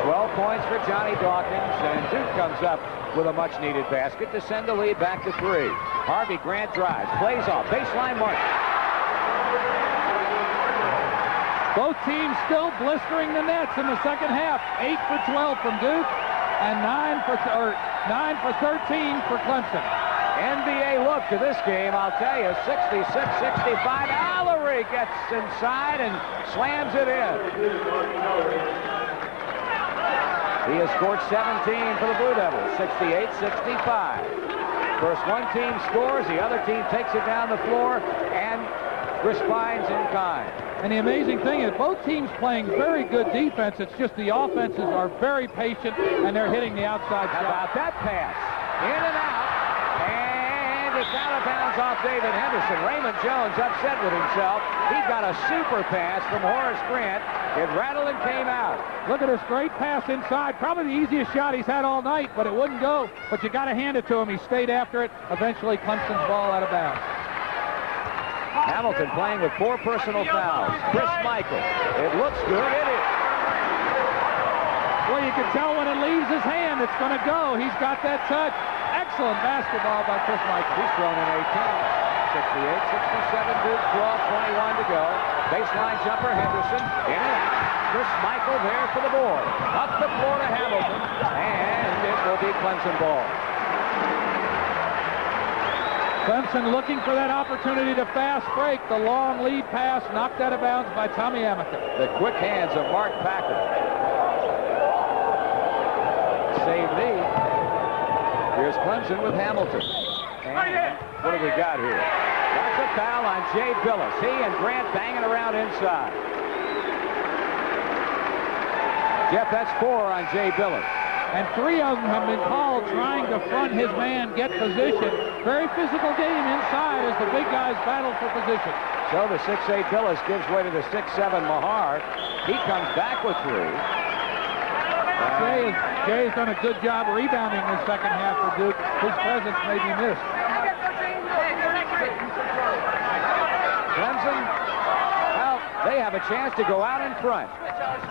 12 points for Johnny Dawkins, and Duke comes up with a much-needed basket to send the lead back to 3. Harvey Grant drives, plays off, baseline mark. Both teams still blistering the nets in the second half. 8 for 12 from Duke and 9 for 13 for Clemson. NBA look to this game, I'll tell you, 66-65. Allery gets inside and slams it in. He has scored 17 for the Blue Devils, 68-65. First one team scores, the other team takes it down the floor and responds in kind. And the amazing thing is both teams playing very good defense. It's just the offenses are very patient, and they're hitting the outside shot. How about that pass? In and out. And it's out of bounds off David Henderson. Raymond Jones upset with himself. He got a super pass from Horace Grant. It rattled and came out. Look at this great pass inside. Probably the easiest shot he's had all night, but it wouldn't go. But you got to hand it to him. He stayed after it. Eventually, Clemson's ball out of bounds. Hamilton playing with 4 personal fouls. Chris Michael. It looks good. It is. Well, you can tell when it leaves his hand, it's going to go. He's got that touch. Excellent basketball by Chris Michael. He's thrown in 18. 68-67 Duke, 12-21 to go. Baseline jumper, Henderson. In and out. Chris Michael there for the board. Up the floor to Hamilton. And it will be Clemson ball. Clemson looking for that opportunity to fast break. The long lead pass knocked out of bounds by Tommy Amaker. The quick hands of Mark Packer. Save me. Here's Clemson with Hamilton. And what do we got here? That's a foul on Jay Billis. He and Grant banging around inside. Jeff, that's 4 on Jay Billis. And 3 of them have been called trying to front his man, get position. Very physical game inside as the big guys battle for position. So the 6'8 Billis gives way to the 6'7 Mahar. He comes back with 3. Jay has done a good job rebounding this second half for Duke. His presence may be missed. Clemson, well, they have a chance to go out in front.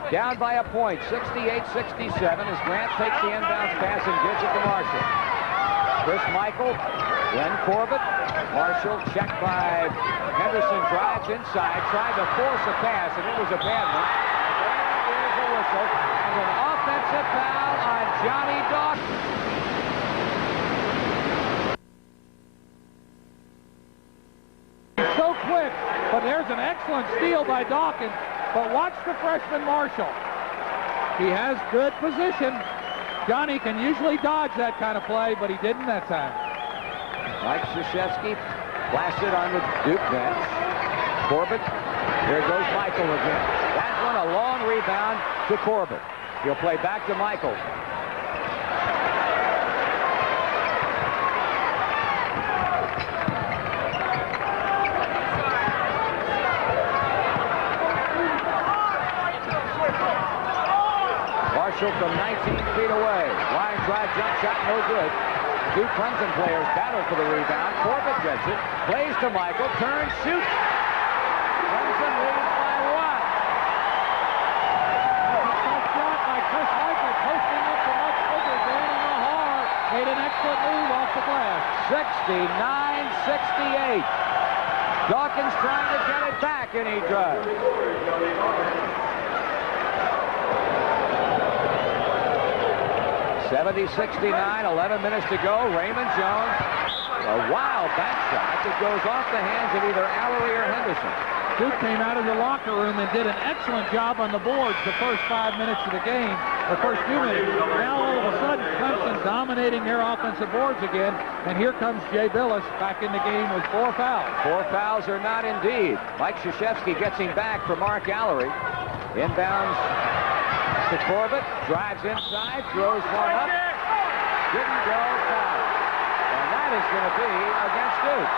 Down by a point, 68-67 as Grant takes the inbounds pass and gives it to Marshall. Chris Michael, Glenn Corbett. Marshall checked by Henderson, drives inside, tried to force a pass, and it was a bad one. There is a whistle, and an offensive a foul on Johnny Dawkins. So quick, but there's an excellent steal by Dawkins. But watch the freshman Marshall. He has good position. Johnny can usually dodge that kind of play, but he didn't that time. Mike Krzyzewski blasted on the Duke bench. Corbett. There goes Michael again. That one a long rebound to Corbett. He'll play back to Michael. Marshall from 19 feet away. Line drive, jump shot, no good. Two Clemson players battle for the rebound. Corbett gets it, plays to Michael, turns, shoots. Clemson leads by one. Tough shot by Chris Michael, posting up the much bigger Danny Mahar. Made an excellent move off the glass. 69-68. Dawkins trying to get it back, and he does. (70-69), 11 minutes to go. Raymond Jones, a wild back shot that goes off the hands of either Allery or Henderson. Duke came out of the locker room and did an excellent job on the boards the first 5 minutes of the game, the first few minutes. Now all of a sudden, Clemson dominating their offensive boards again, and here comes Jay Billis back in the game with 4 fouls. 4 fouls or not indeed. Mike Krzyzewski gets him back for Mark Allery. Inbounds to Corbett, drives inside, throws one up, didn't go, foul. And that is going to be against Duke.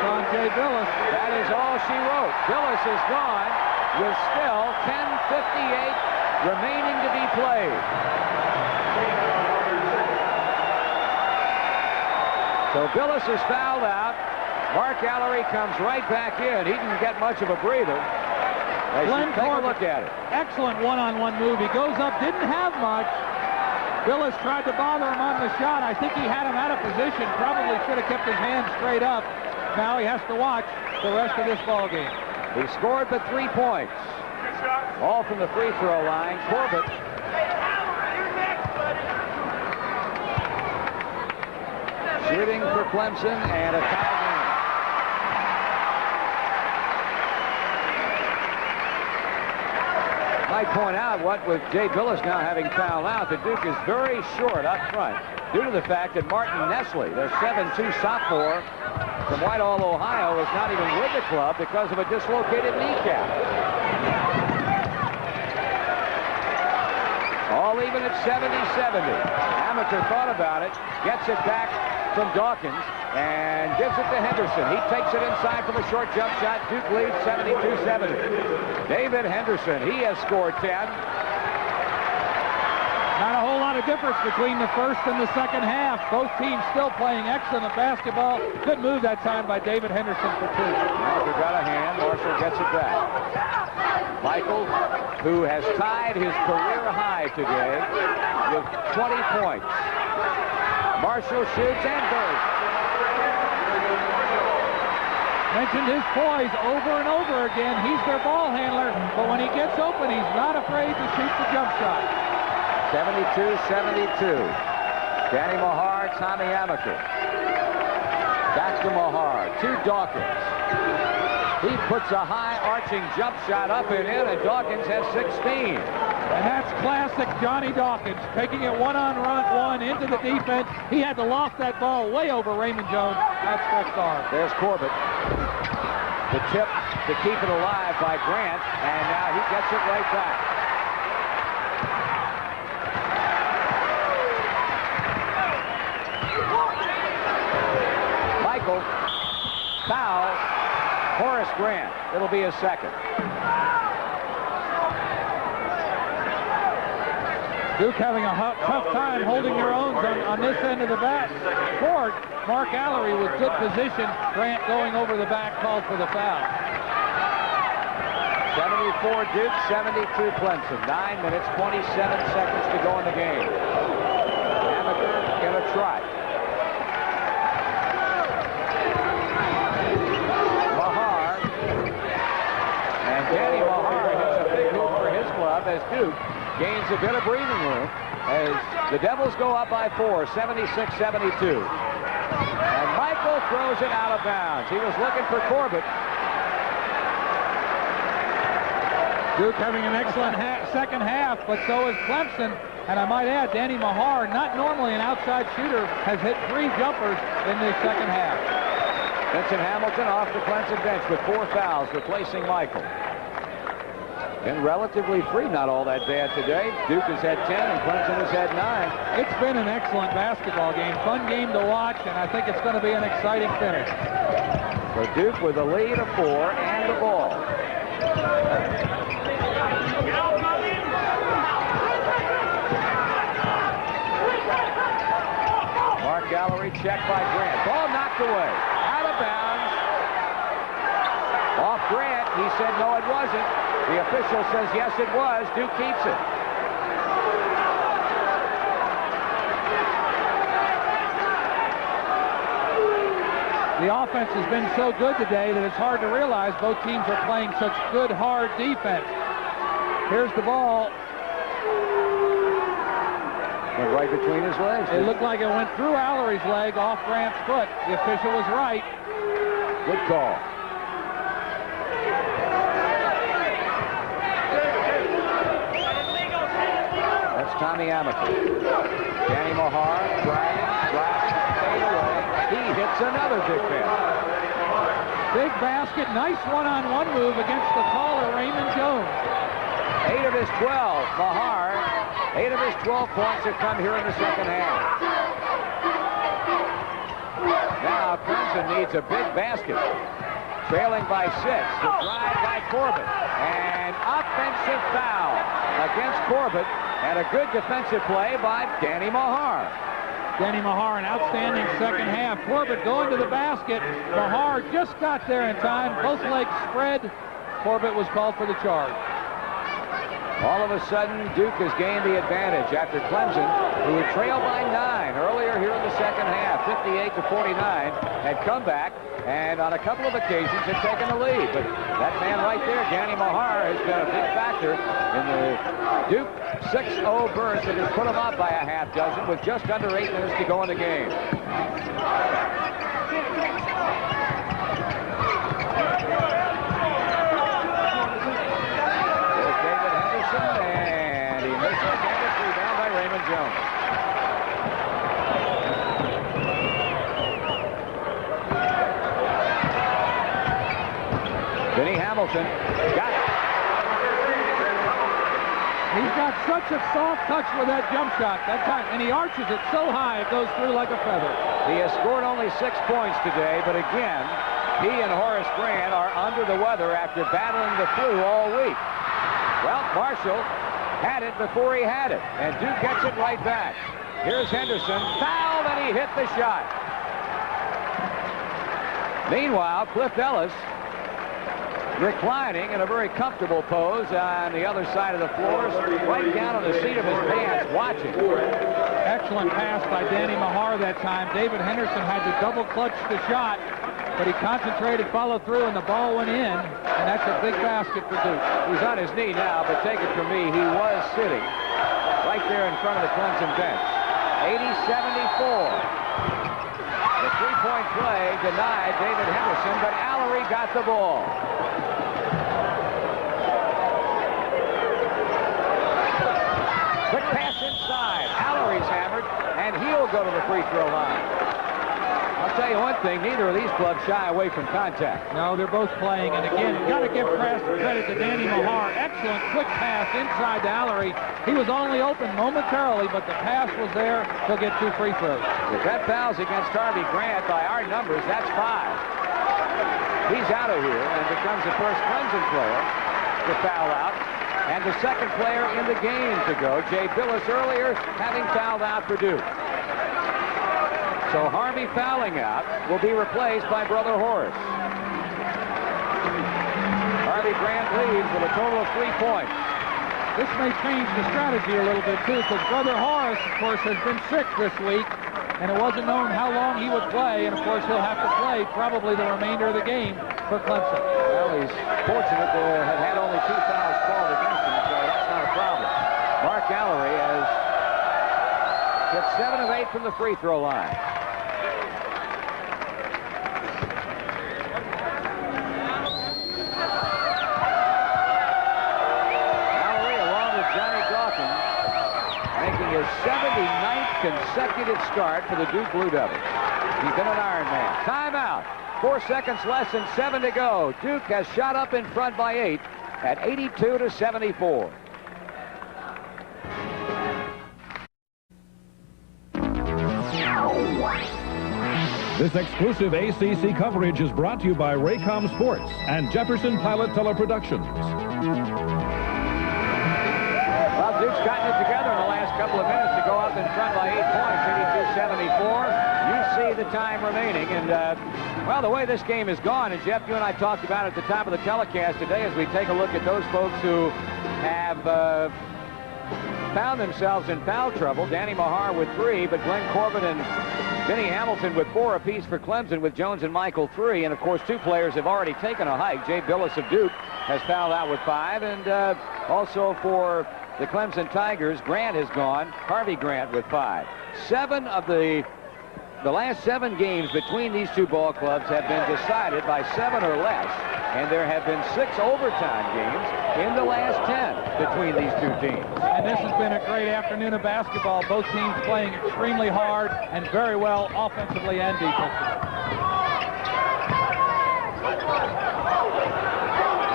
On Jay Billis. That is all she wrote. Billis is gone with still 10:58 remaining to be played. So Billis is fouled out. Mark Allery comes right back in. He didn't get much of a breather. Take a look at it. Excellent one-on-one move. He goes up, didn't have much. Billis tried to bother him on the shot. I think he had him out of position. Probably should have kept his hands straight up. Now he has to watch the rest of this ball game. He scored the 3 points. All from the free throw line. Corbett. Shooting for Clemson and a tie game. I point out what with Jay Billis now having fouled out, the Duke is very short up front due to the fact that Martin Nestle, their 7'2" sophomore from Whitehall, Ohio, is not even with the club because of a dislocated kneecap. All even at 70-70. Amateur thought about it, gets it back from Dawkins, and gives it to Henderson. He takes it inside from a short jump shot. Duke leads 72-70. David Henderson, he has scored 10. Not a whole lot of difference between the first and the second half. Both teams still playing excellent basketball. Good move that time by David Henderson for 2. Marshall got a hand. Marshall gets it back. Michael, who has tied his career high today with 20 points. Marshall shoots and goes. Mentioned his poise over and over again. He's their ball handler, but when he gets open, he's not afraid to shoot the jump shot. 72-72. Danny Mahar, Tommy Amaker. Back to Mahar, to Dawkins. He puts a high arching jump shot up and in, and Dawkins has 16. And that's classic Johnny Dawkins, taking it one-on-one into the defense. He had to loft that ball way over Raymond Jones. Outstretched arm. There's Corbett. The tip to keep it alive by Grant, and now he gets it right back. Michael fouls Horace Grant. It'll be his second. Duke having a tough time holding their own on this end of the back court. Mark Allery with good position. Grant going over the back, called for the foul. 74 Duke, 72 Clemson. 9 minutes, 27 seconds to go in the game. Amaker gonna try. Mahar. And Danny Duke gains a bit of breathing room as the Devils go up by 4, 76-72. And Michael throws it out of bounds. He was looking for Corbett. Duke having an excellent second half, but so is Clemson. And I might add, Danny Mahar, not normally an outside shooter, has hit 3 jumpers in the second half. Vincent Hamilton off the Clemson bench with 4 fouls, replacing Michael. Been relatively free, not all that bad today. Duke has had 10 and Clemson has had 9. It's been an excellent basketball game. Fun game to watch, and I think it's going to be an exciting finish. So Duke with a lead of 4 and the ball. Mark Gallery checked by Grant. Ball knocked away. Out of bounds. Off Grant. He said no, it wasn't. The official says yes, it was. Duke keeps it. The offense has been so good today that it's hard to realize both teams are playing such good, hard defense. Here's the ball. Went right between his legs. It looked like it went through Allery's leg, off Grant's foot. The official was right. Good call. That's Tommy Hamilton. Danny Mahar driving, fade away. He hits another big basket. Big basket, nice one-on-one move against the taller Raymond Jones. 8 of his 12, Mahar. 8 of his 12 points have come here in the second half. Now Clemson needs a big basket. Trailing by 6. The drive by Corbett. And offensive foul against Corbett. And a good defensive play by Danny Mahar. Danny Mahar, an outstanding second half. Corbett going to the basket. Mahar just got there in time. Both legs spread. Corbett was called for the charge. All of a sudden, Duke has gained the advantage after Clemson, who had trailed by 9 earlier here in the second half, 58-49, had come back and on a couple of occasions had taken the lead. But that man right there, Danny Mahar, has been a big factor in the Duke 6-0 burst that has put them up by a half dozen with just under 8 minutes to go in the game. And he makes a canvas rebound by Raymond Jones. Vinny Hamilton got it. He's got such a soft touch with that jump shot that time, and he arches it so high it goes through like a feather. He has scored only 6 points today, but again, he and Horace Grant are under the weather after battling the flu all week. Well, Marshall had it before he had it, and Duke gets it right back. Here's Henderson, fouled, and he hit the shot. Meanwhile, Cliff Ellis reclining in a very comfortable pose on the other side of the floor, right down on the seat of his pants, watching. Excellent pass by Danny Mahar that time. David Henderson had to double clutch the shot, but he concentrated, followed through, and the ball went in, and that's a big basket for Duke. He's on his knee now, but take it from me, he was sitting right there in front of the Clemson bench. 80-74. The three-point play denied David Henderson, but Allery got the ball. Quick pass inside. Allery's hammered, and he'll go to the free throw line. I'll tell you one thing, neither of these clubs shy away from contact. No, they're both playing, and again, you've got to give credit to Danny Mahar. Excellent quick pass inside to Allery. He was only open momentarily, but the pass was there. He'll get 2 free throws. If that foul's against Harvey Grant, by our numbers, that's 5. He's out of here and becomes the first Clemson player to foul out, and the second player in the game to go. Jay Billis earlier having fouled out for Duke. So Harvey fouling out will be replaced by Brother Horace. Harvey Grant leads with a total of 3 points. This may change the strategy a little bit, too, because Brother Horace, of course, has been sick this week, and it wasn't known how long he would play, and, of course, he'll have to play probably the remainder of the game for Clemson. Well, he's fortunate to have had only 2 fouls called against him, so that's not a problem. Gallery has hit 7 of 8 from the free throw line. Gallery, along with Johnny Dawkins, making his 79th consecutive start for the Duke Blue Devils. He's been an Iron Man. Timeout. 4 seconds less than 7 to go. Duke has shot up in front by 8 at 82-74. This exclusive ACC coverage is brought to you by Raycom Sports and Jefferson Pilot Teleproductions. Well, Duke's gotten it together in the last couple of minutes to go up in front by 8 points, 82-74. You see the time remaining, and well, the way this game has gone, and Jeff, you and I talked about it at the top of the telecast today as we take a look at those folks who have found themselves in foul trouble. Danny Mahar with 3, but Glenn Corbett and Vinny Hamilton with 4 apiece for Clemson, with Jones and Michael 3. And, of course, 2 players have already taken a hike. Jay Billis of Duke has fouled out with 5. And also for the Clemson Tigers, Grant has gone. Harvey Grant with 5. 7 of the last 7 games between these 2 ball clubs have been decided by 7 or less. And there have been 6 overtime games in the last 10 between these 2 teams. And this has been a great afternoon of basketball. Both teams playing extremely hard and very well offensively and defensively.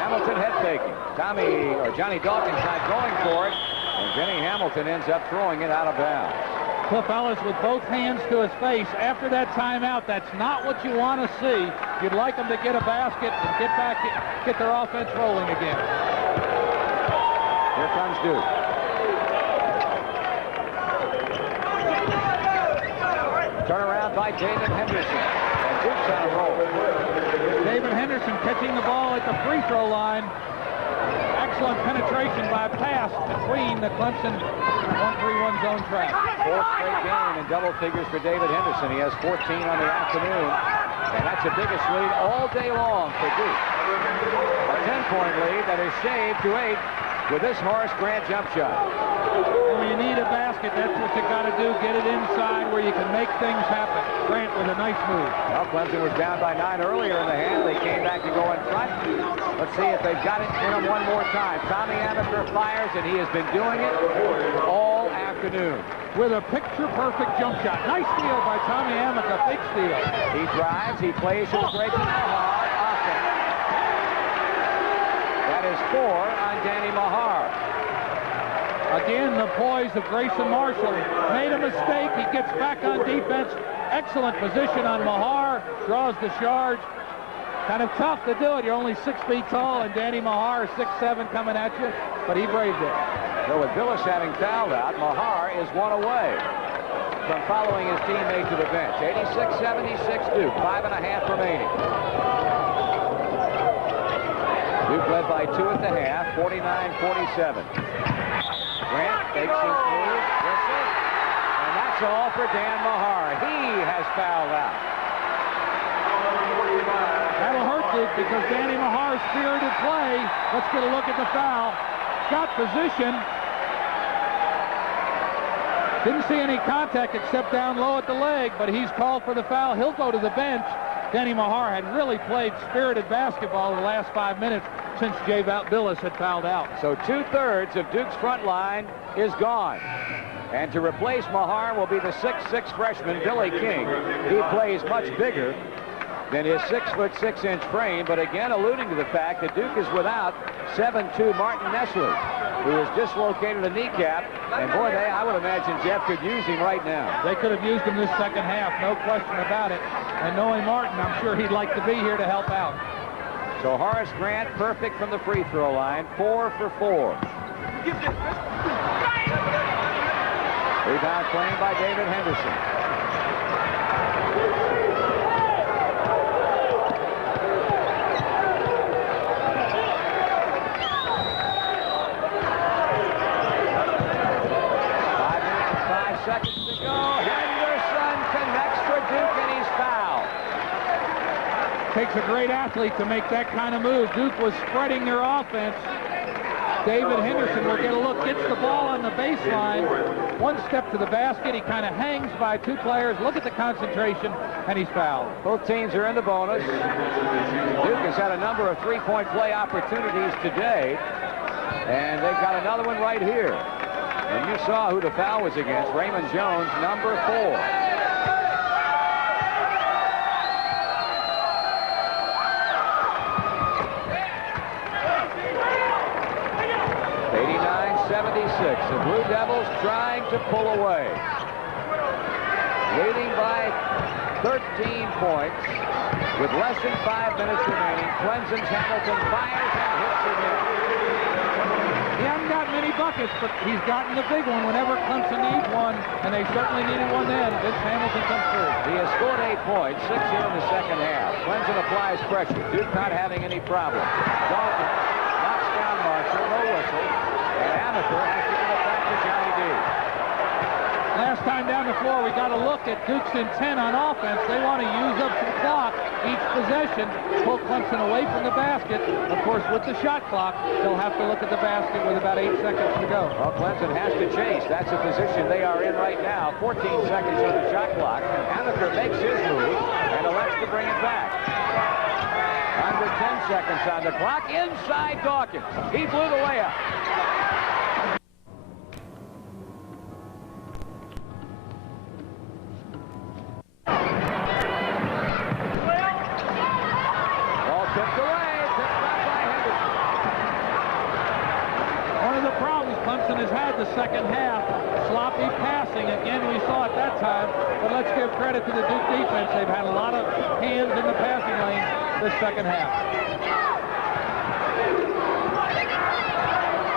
Hamilton head faking. Johnny Dawkins not going for it. And Vinny Hamilton ends up throwing it out of bounds. Cliff Ellis with both hands to his face after that timeout. That's not what you want to see. You'd like them to get a basket and get their offense rolling again. Here comes Duke. Turnaround by David Henderson. And Duke's on a roll. David Henderson catching the ball at the free throw line. Excellent penetration by pass between the Clemson 1-3-1 zone trap. 4th straight game in double figures for David Henderson. He has 14 on the afternoon. And that's the biggest lead all day long for Duke. A 10-point lead that is shaved to 8 with this Horace Grant jump shot. When you need a basket, that's what you got to do. Get it inside where you can make things happen. Grant with a nice move. Well, Clemson was down by 9 earlier in the half. They came back to go in front. Let's see if they've got it in them one more time. Tommy Amaker fires, and he has been doing it all afternoon. With a picture-perfect jump shot. Nice steal by Tommy Amaker. Big steal. He drives. He plays to the breaking Mahar. Offense. That is 4 on Danny Mahar. Again, the poise of Grayson Marshall. Made a mistake. He gets back on defense. Excellent position on Mahar. Draws the charge. Kind of tough to do it. You're only 6 feet tall, and Danny Mahar is 6'7" coming at you, but he braved it. So with Billis having fouled out, Mahar is 1 away from following his teammate to the bench. 86-76 Duke, 5.5 remaining. Duke led by 2 at the half, 49-47. Grant takes his move, whistle, and that's all for Dan Mahar. He has fouled out. That'll hurt Duke because Danny Mahar's spirited play. Let's get a look at the foul. Got position. Didn't see any contact except down low at the leg, but he's called for the foul. He'll go to the bench. Danny Mahar had really played spirited basketball in the last 5 minutes since Jay Billis had fouled out. So 2/3 of Duke's front line is gone. And to replace Mahar will be the 6'6" freshman, Billy King. He plays much bigger than his 6'6" frame, but again alluding to the fact that Duke is without 7'2" Martin Nessler, who has dislocated a kneecap. And boy, I would imagine Jeff could use him right now. They could have used him this second half, no question about it. And knowing Martin, I'm sure he'd like to be here to help out. So Horace Grant perfect from the free throw line, 4 for 4. Rebound claimed by David Henderson. Seconds to go. Henderson connects for Duke, and he's fouled. Takes a great athlete to make that kind of move. Duke was spreading their offense. David Henderson will get a look, gets the ball on the baseline, one step to the basket. He kind of hangs by two players. Look at the concentration, and he's fouled. Both teams are in the bonus. Duke has had a number of three-point play opportunities today, and they've got another one right here. And you saw who the foul was against, Raymond Jones, number 4. 76. The Blue Devils trying to pull away. Leading by 13 points with less than 5 minutes remaining. Clemson's Hamilton fires and hits again. He hasn't got many buckets, but he's gotten the big one whenever Clemson needs one, and they certainly needed one then. Vince Hamilton comes through. He has scored 8 points, 6 here in the second half. Clemson applies pressure. Duke not having any problem. Dalton knocks down Marshall, no whistle. And Amaker has to get it back to Johnny D. Last time down the floor, we got a look at Duke's intent on offense. They want to use up some clock each possession, pull Clemson away from the basket. Of course, with the shot clock, they'll have to look at the basket with about 8 seconds to go. Well, Clemson has to chase. That's the position they are in right now. 14 seconds on the shot clock. Amaker makes his move and elects to bring it back. Under 10 seconds on the clock. Inside Dawkins. He blew the layup. Ball tipped away. Picked up by Henderson. One of the problems Clemson has had the second half, sloppy passing. Again, we saw it that time, but let's give credit to the Duke defense. They've had a lot of hands in the passing lane this second half.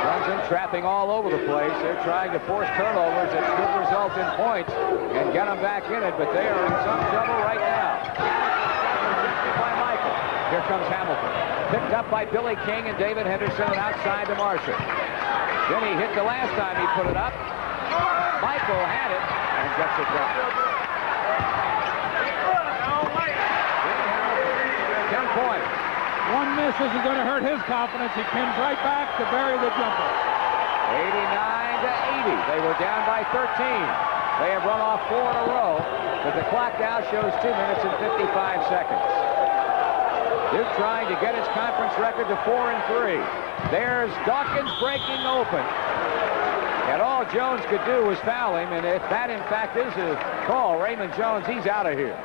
Clemson trapping all over the place. They're trying to force turnovers that could result in points and get them back in it, but they are in some trouble right now. By Michael. Here comes Hamilton. Picked up by Billy King and David Henderson and outside to Marshall. Then he hit the last time he put it up. Michael had it and gets it down. 10 points. One miss isn't going to hurt his confidence. He comes right back to bury the jumper. 89-80. They were down by 13. They have run off 4 in a row, but the clock now shows 2 minutes and 55 seconds. Duke trying to get its conference record to 4-3. There's Dawkins breaking open. And all Jones could do was foul him, and if that in fact is a call, Raymond Jones, he's out of here.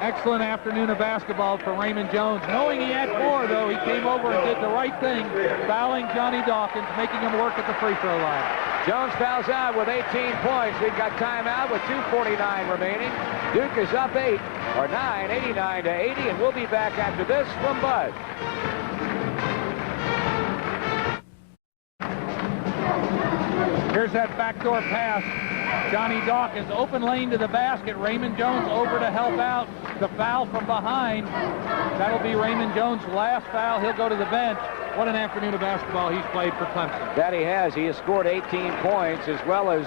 Excellent afternoon of basketball for Raymond Jones. Knowing he had 4, though, he came over and did the right thing, fouling Johnny Dawkins, making him work at the free throw line. Jones fouls out with 18 points. We've got timeout with 2:49 remaining. Duke is up 8 or 9, 89-80, and we'll be back after this from Bud. Here's that backdoor pass. Johnny Dawkins, open lane to the basket. Raymond Jones over to help out. The foul from behind. That'll be Raymond Jones' last foul. He'll go to the bench. What an afternoon of basketball he's played for Clemson. That he has. He has scored 18 points as well as,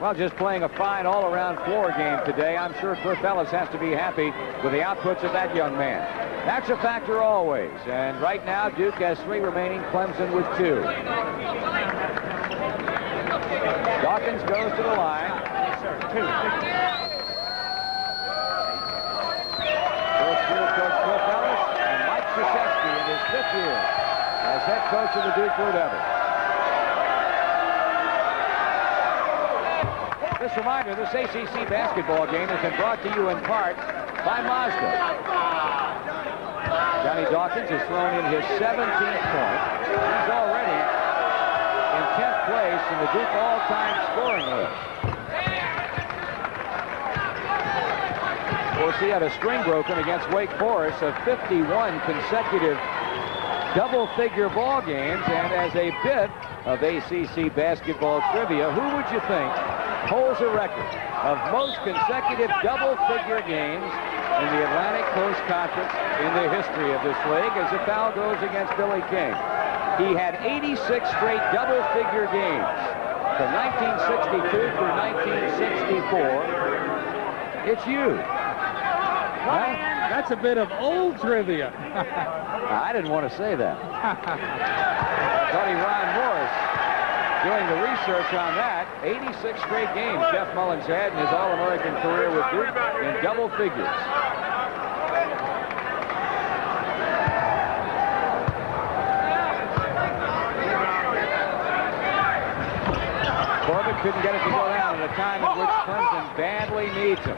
well, just playing a fine all-around floor game today. I'm sure Cliff Ellis has to be happy with the outputs of that young man. That's a factor always. And right now, Duke has 3 remaining, Clemson with 2. Dawkins goes to the line. First year coach Cliff Ellis and Mike Krzyzewski in his 5th year as head coach of the Duke Blue Devils. This reminder, this ACC basketball game has been brought to you in part by Mazda. Johnny Dawkins has thrown in his 17th point. He's already in 10th place in the Duke all-time scoring list. Of course, he had a string broken against Wake Forest of 51 consecutive double-figure ball games, and as a bit of ACC basketball trivia, who would you think holds a record of most consecutive double-figure games in the Atlantic Coast Conference in the history of this league as the foul goes against Billy King? He had 86 straight double-figure games from 1962 through 1964. It's you. Well, that's a bit of old trivia. I didn't want to say that. Buddy Ron Morris doing the research on that. 86 straight games Jeff Mullins had in his All-American career with Duke in double figures. Corbett couldn't get it to go down at a time at which Clemson badly needs him.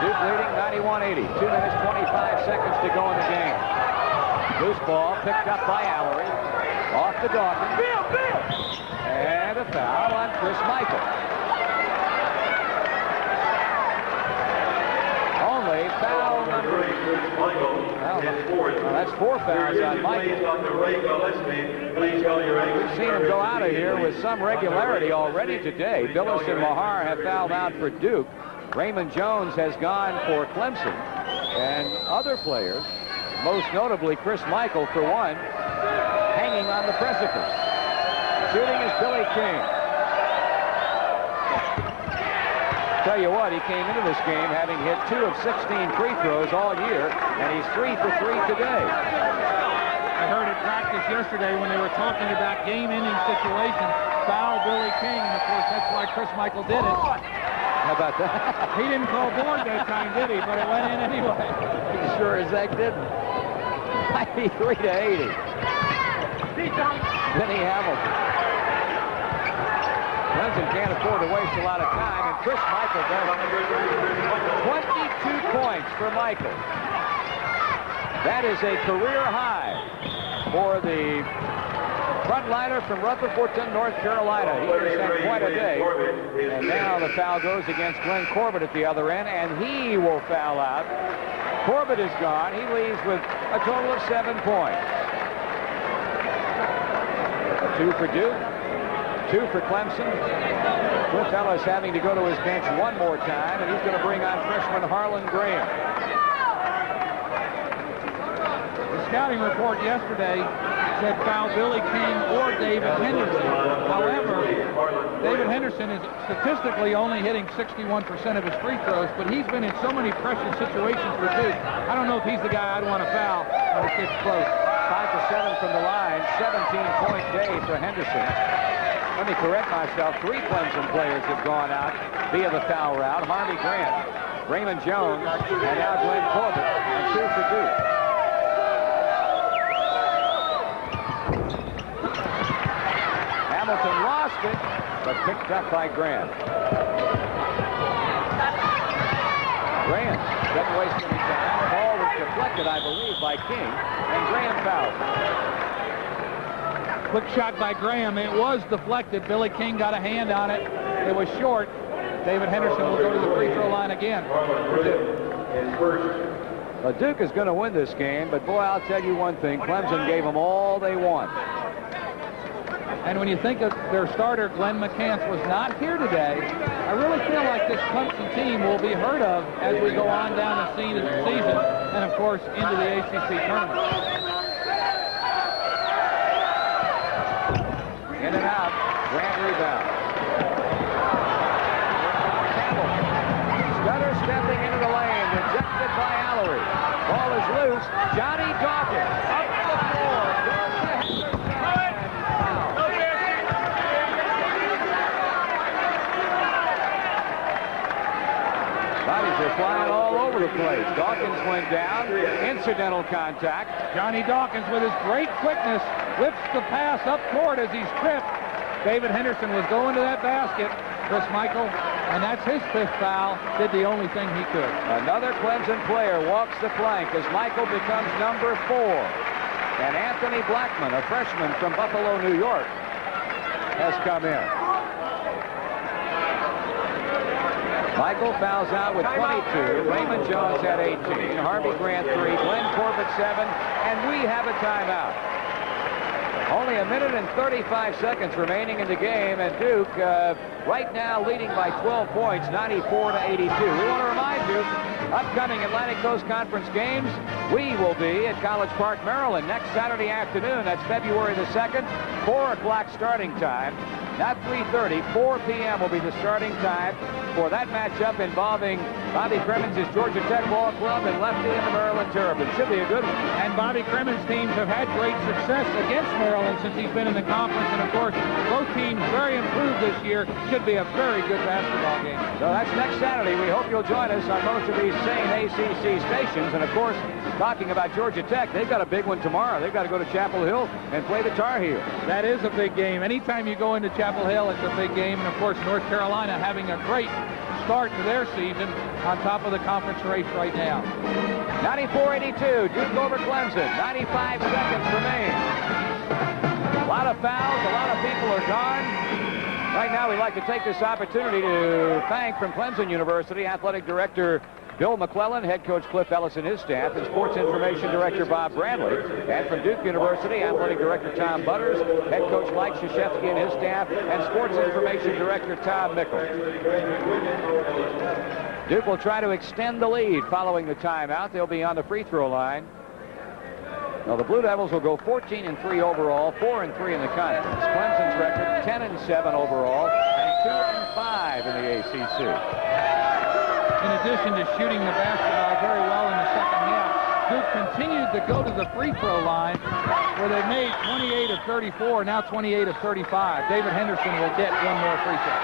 Duke leading 91-80. 2 minutes, 25 seconds to go in the game. Loose ball picked up by Allery. Off to Dawkins. And a foul on Chris Michael. Only foul number... Well, that's 4 fouls on Michael. We've seen him go out of here with some regularity already today. Billis and Mahar have fouled out for Duke. Raymond Jones has gone for Clemson. And other players, most notably Chris Michael, for one, hanging on the precipice. Shooting is Billy King. Tell you what, he came into this game having hit 2 of 16 free throws all year, and he's 3 for 3 today. I heard at practice yesterday when they were talking about game-ending situations, foul Billy King, and of course that's why Chris Michael did it. How about that? He didn't call board that time, did he? But it went in anyway. He sure as heck didn't. 93-80. Vinny Hamilton. Clemson can't afford to waste a lot of time, and Chris Michael does. 22 points for Michael. That is a career high for the frontliner from Rutherfordton, North Carolina. He has had quite a day. And now the foul goes against Glenn Corbett at the other end, and he will foul out. Corbett is gone. He leaves with a total of 7 points. 2 for Duke, 2 for Clemson. Cliff Ellis having to go to his bench one more time, and he's going to bring on freshman Harlan Graham. The scouting report yesterday said foul Billy King or David Henderson. However, David Henderson is statistically only hitting 61% of his free throws, but he's been in so many precious situations for Duke. I don't know if he's the guy I'd want to foul when it gets close. 5 for 7 from the line, 17-point day for Henderson. Let me correct myself. 3 Clemson players have gone out via the foul route. Harvey Grant, Raymond Jones, and now Glenn Corbett, and 2 for Duke. Hamilton lost it, but picked up by Grant. Grant doesn't waste any time. The ball was deflected, I believe, by King, and Graham fouled. Quick shot by Graham. It was deflected. Billy King got a hand on it. It was short. David Henderson will go to the free throw line again. Well, Duke is going to win this game, but boy, I'll tell you one thing. Clemson gave them all they want. And when you think of their starter, Glenn McCants, was not here today, I really feel like this Clemson team will be heard of as we go on down the season and, of course, into the ACC tournament. In and out. Grant rebound. Campbell. Stutter stepping into the lane. Rejected by Allery. Ball is loose. Johnny Dawkins up the floor. Goes to Henderson. Bodies are flying all over the place. Dawkins went down. Incidental contact. Johnny Dawkins, with his great quickness, whips the pass up court as he's tripped. David Henderson was going to that basket. Chris Michael, and that's his 5th foul, did the only thing he could. Another Clemson player walks the flank as Michael becomes number 4. And Anthony Blackman, a freshman from Buffalo, New York, has come in. Michael fouls out with 22. Raymond Jones had 18. Harvey Grant 3. Glenn Corbett 7. And we have a timeout. Only a minute and 35 seconds remaining in the game, and Duke right now leading by 12 points, 94-82. We want to remind you, upcoming Atlantic Coast Conference games, We will be at College Park, Maryland next Saturday afternoon. That's February the 2nd, 4 o'clock starting time. Not 3:30, 4 p.m. will be the starting time for that matchup involving Bobby Cremins' Georgia Tech Ball Club and Lefty and the Maryland Terrapins. Should be a good one. And Bobby Cremins' teams have had great success against Maryland since he's been in the conference. And, of course, both teams very improved this year. Should be a very good basketball game. So that's next Saturday. We hope you'll join us on most of these same ACC stations. And, of course, talking about Georgia Tech, they've got a big one tomorrow. They've got to go to Chapel Hill and play the Tar Heels. That is a big game. Anytime you go into Chapel Hill, it's a big game. And, of course, North Carolina having a great start to their season on top of the conference race right now. 94-82, Duke over Clemson. 95 seconds remain. A lot of fouls, a lot of people are gone. Right now, we'd like to take this opportunity to thank from Clemson University Athletic Director Bill McClellan, head coach Cliff Ellis and his staff, and sports information director Bob Bradley. And from Duke University, athletic director Tom Butters, head coach Mike Krzyzewski and his staff, and sports information director Tom Mickle. Duke will try to extend the lead following the timeout. They'll be on the free throw line. Now, the Blue Devils will go 14-3 overall, 4-3 in the conference. Clemson's record 10-7 overall, and 2-5 in the ACC. In addition to shooting the basketball very well in the second half, Duke continued to go to the free throw line where they made 28 of 34, now 28 of 35. David Henderson will get one more free throw.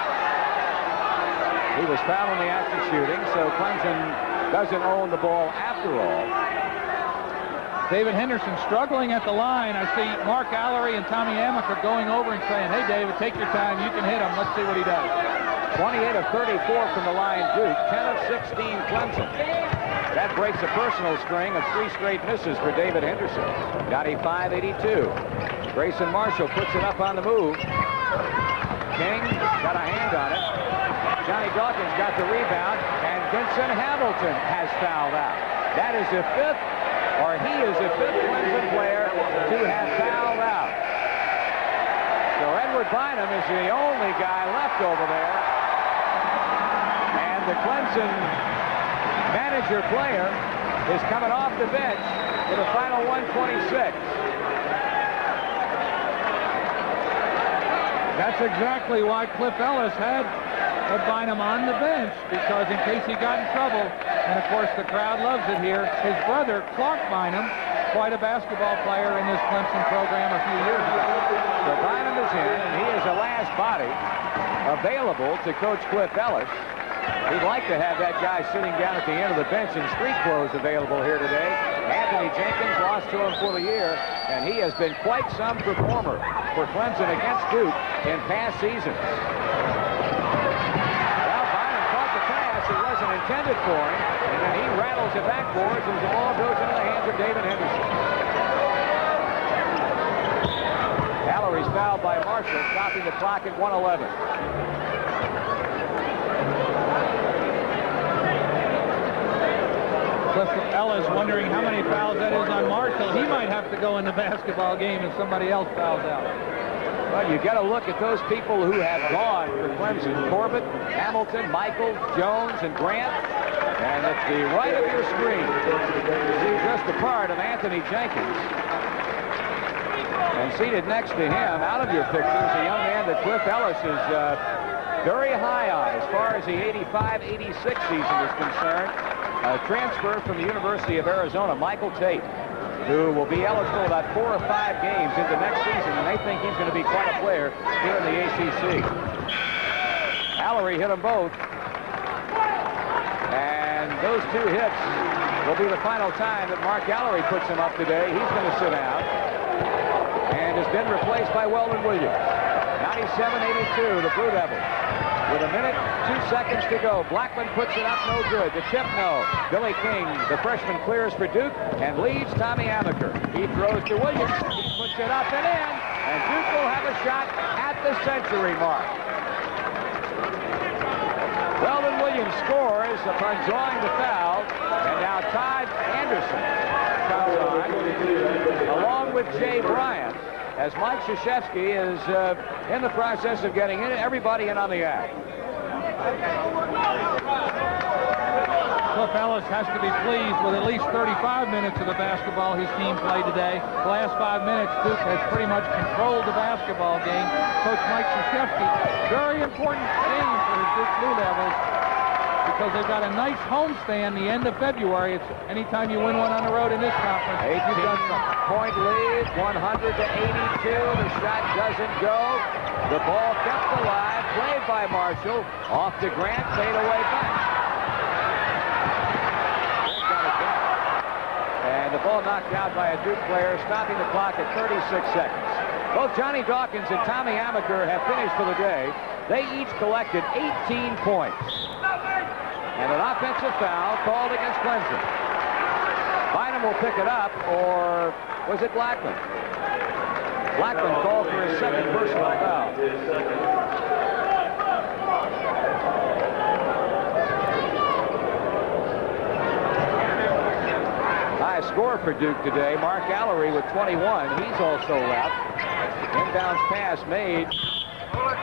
He was fouled on the act of shooting, so Clemson doesn't own the ball after all. David Henderson struggling at the line. I see Mark Allery and Tommy Amaker going over and saying, hey, David, take your time. You can hit him. Let's see what he does. 28 of 34 from the line, Duke. 10 of 16, Clemson. That breaks a personal string of 3 straight misses for David Henderson. 95-82. Grayson Marshall puts it up on the move. King got a hand on it. Johnny Dawkins got the rebound, and Vincent Hamilton has fouled out. That is the 5th, or he is the 5th Clemson player to have fouled out. So Edward Bynum is the only guy left over there. And the Clemson manager player is coming off the bench for the final 126. That's exactly why Cliff Ellis had Bynum on the bench, because in case he got in trouble, and of course the crowd loves it here, his brother, Clark Bynum, quite a basketball player in this Clemson program a few years ago. So Bynum is in, and he is the last body available to Coach Cliff Ellis. He'd like to have that guy sitting down at the end of the bench in street clothes available here today. Anthony Jenkins lost to him for the year, and he has been quite some performer for Clemson against Duke in past seasons. Well, Bynum caught the pass. It wasn't intended for him, and then he rattles it backboards as the ball goes into the hands of David Henderson. Allery's fouled by Marshall, stopping the clock at 1:11. Cliff Ellis wondering how many fouls that is on Marshall. He might have to go in the basketball game if somebody else fouls out. Well, you got to look at those people who have gone for Clemson. Corbett, Hamilton, Michael, Jones, and Grant. And at the right of your screen, you see just a part of Anthony Jenkins. And seated next to him, out of your pictures, a young man that Cliff Ellis is very high on as far as the 85-86 season is concerned. A transfer from the University of Arizona, Michael Tate, who will be eligible about 4 or 5 games into next season, and they think he's going to be quite a player here in the ACC. Allery hit them both. And those 2 hits will be the final time that Mark Allery puts him up today. He's going to sit out and has been replaced by Weldon Williams. 97-82, the Blue Devils. With a minute, 2 seconds to go. Blackman puts it up, no good. The tip, no. Billy King, the freshman, clears for Duke and leads Tommy Amaker. He throws to Williams. He puts it up and in. And Duke will have a shot at the century mark. Weldon Williams scores upon drawing the foul. And now Todd Anderson comes on, along with Jay Bryant, as Mike Krzyzewski is in the process of getting everybody in on the act. Cliff Ellis has to be pleased with at least 35 minutes of the basketball his team played today. The last 5 minutes, Duke has pretty much controlled the basketball game. Coach Mike Krzyzewski, very important game for his Duke Blue Devils because they've got a nice homestand the end of February. It's anytime you win one on the road in this conference, you've done something. Point lead, 100 to 82. The shot doesn't go. The ball kept alive, played by Marshall. Off to Grant, fade away back. And the ball knocked out by a Duke player, stopping the clock at 36 seconds. Both Johnny Dawkins and Tommy Amaker have finished for the day. They each collected 18 points. And an offensive foul called against Clemson. Bynum will pick it up, or was it Blackman? Blackman called for his second personal foul. High score for Duke today. Mark Allery with 21. He's also left. Inbounds pass made.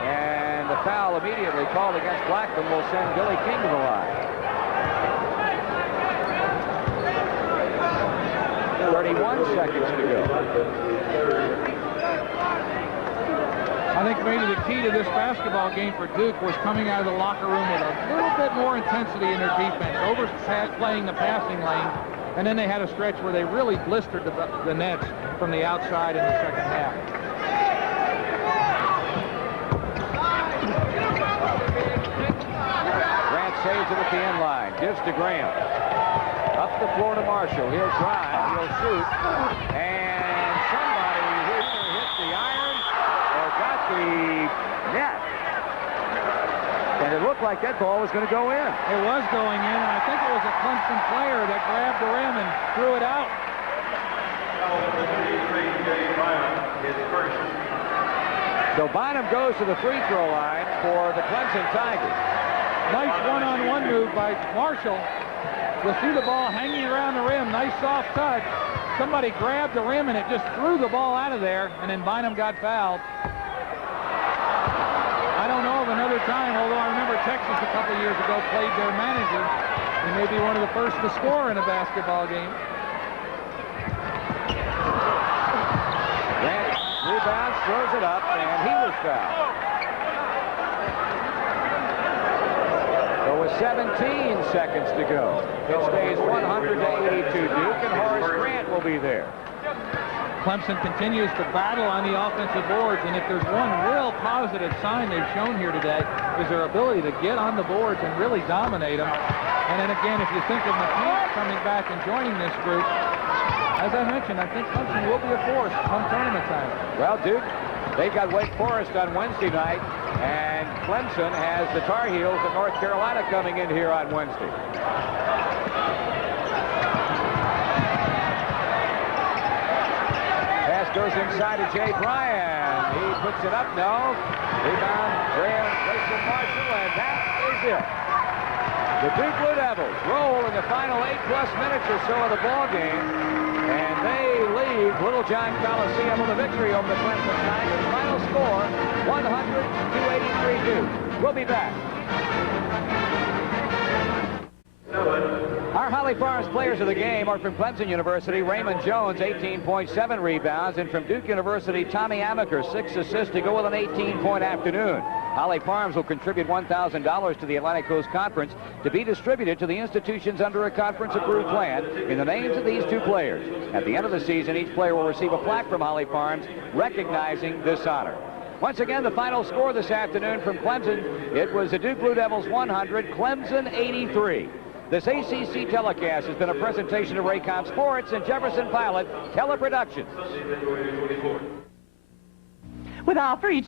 And the foul immediately called against Blackman will send Billy King to the line. 31 seconds to go. I think maybe the key to this basketball game for Duke was coming out of the locker room with a little bit more intensity in their defense, overplaying the passing lane, and then they had a stretch where they really blistered the nets from the outside in the second half. Grant saves it at the end line, gives to Graham. Up the floor to Marshall. He'll drive, he'll shoot, and somebody either hit the iron or got the net. And it looked like that ball was going to go in. It was going in, and I think it was a Clemson player that grabbed the rim and threw it out. So Bynum goes to the free throw line for the Clemson Tigers. Nice one-on-one move by Marshall. You'll see the ball hanging around the rim. Nice soft touch. Somebody grabbed the rim and it just threw the ball out of there, and then Bynum got fouled. I don't know of another time, although I remember Texas a couple years ago played their manager. He may be one of the first to score in a basketball game. Grant rebounds, throws it up, and he was fouled. So with 17 seconds to go, it stays 100 to 82 Duke, and Horace Grant will be there. Clemson continues to battle on the offensive boards, and if there's one real positive sign they've shown here today is their ability to get on the boards and really dominate them. And then again, if you think of McCants coming back and joining this group, as I mentioned, I think Clemson will be a force come tournament time. Well, Duke, they've got Wake Forest on Wednesday night, and Clemson has the Tar Heels of North Carolina coming in here on Wednesday. Pass goes inside to Jay Bryan. He puts it up, no. Rebound, Graham, Grayson Marshall, and that is it. The Duke Blue Devils roll in the final 8+ minutes or so of the ball game, and they leave Littlejohn Coliseum with a victory over the Clemson Tigers. Final score, 100-83 Duke. We'll be back. Our Holly Farms players of the game are from Clemson University, Raymond Jones, 18.7 rebounds, and from Duke University, Tommy Amaker, 6 assists to go with an 18-point afternoon. Holly Farms will contribute $1,000 to the Atlantic Coast Conference to be distributed to the institutions under a conference-approved plan in the names of these two players. At the end of the season, each player will receive a plaque from Holly Farms recognizing this honor. Once again, the final score this afternoon from Clemson, it was the Duke Blue Devils 100, Clemson 83. This ACC telecast has been a presentation of Raycom Sports and Jefferson Pilot Teleproductions. With all for each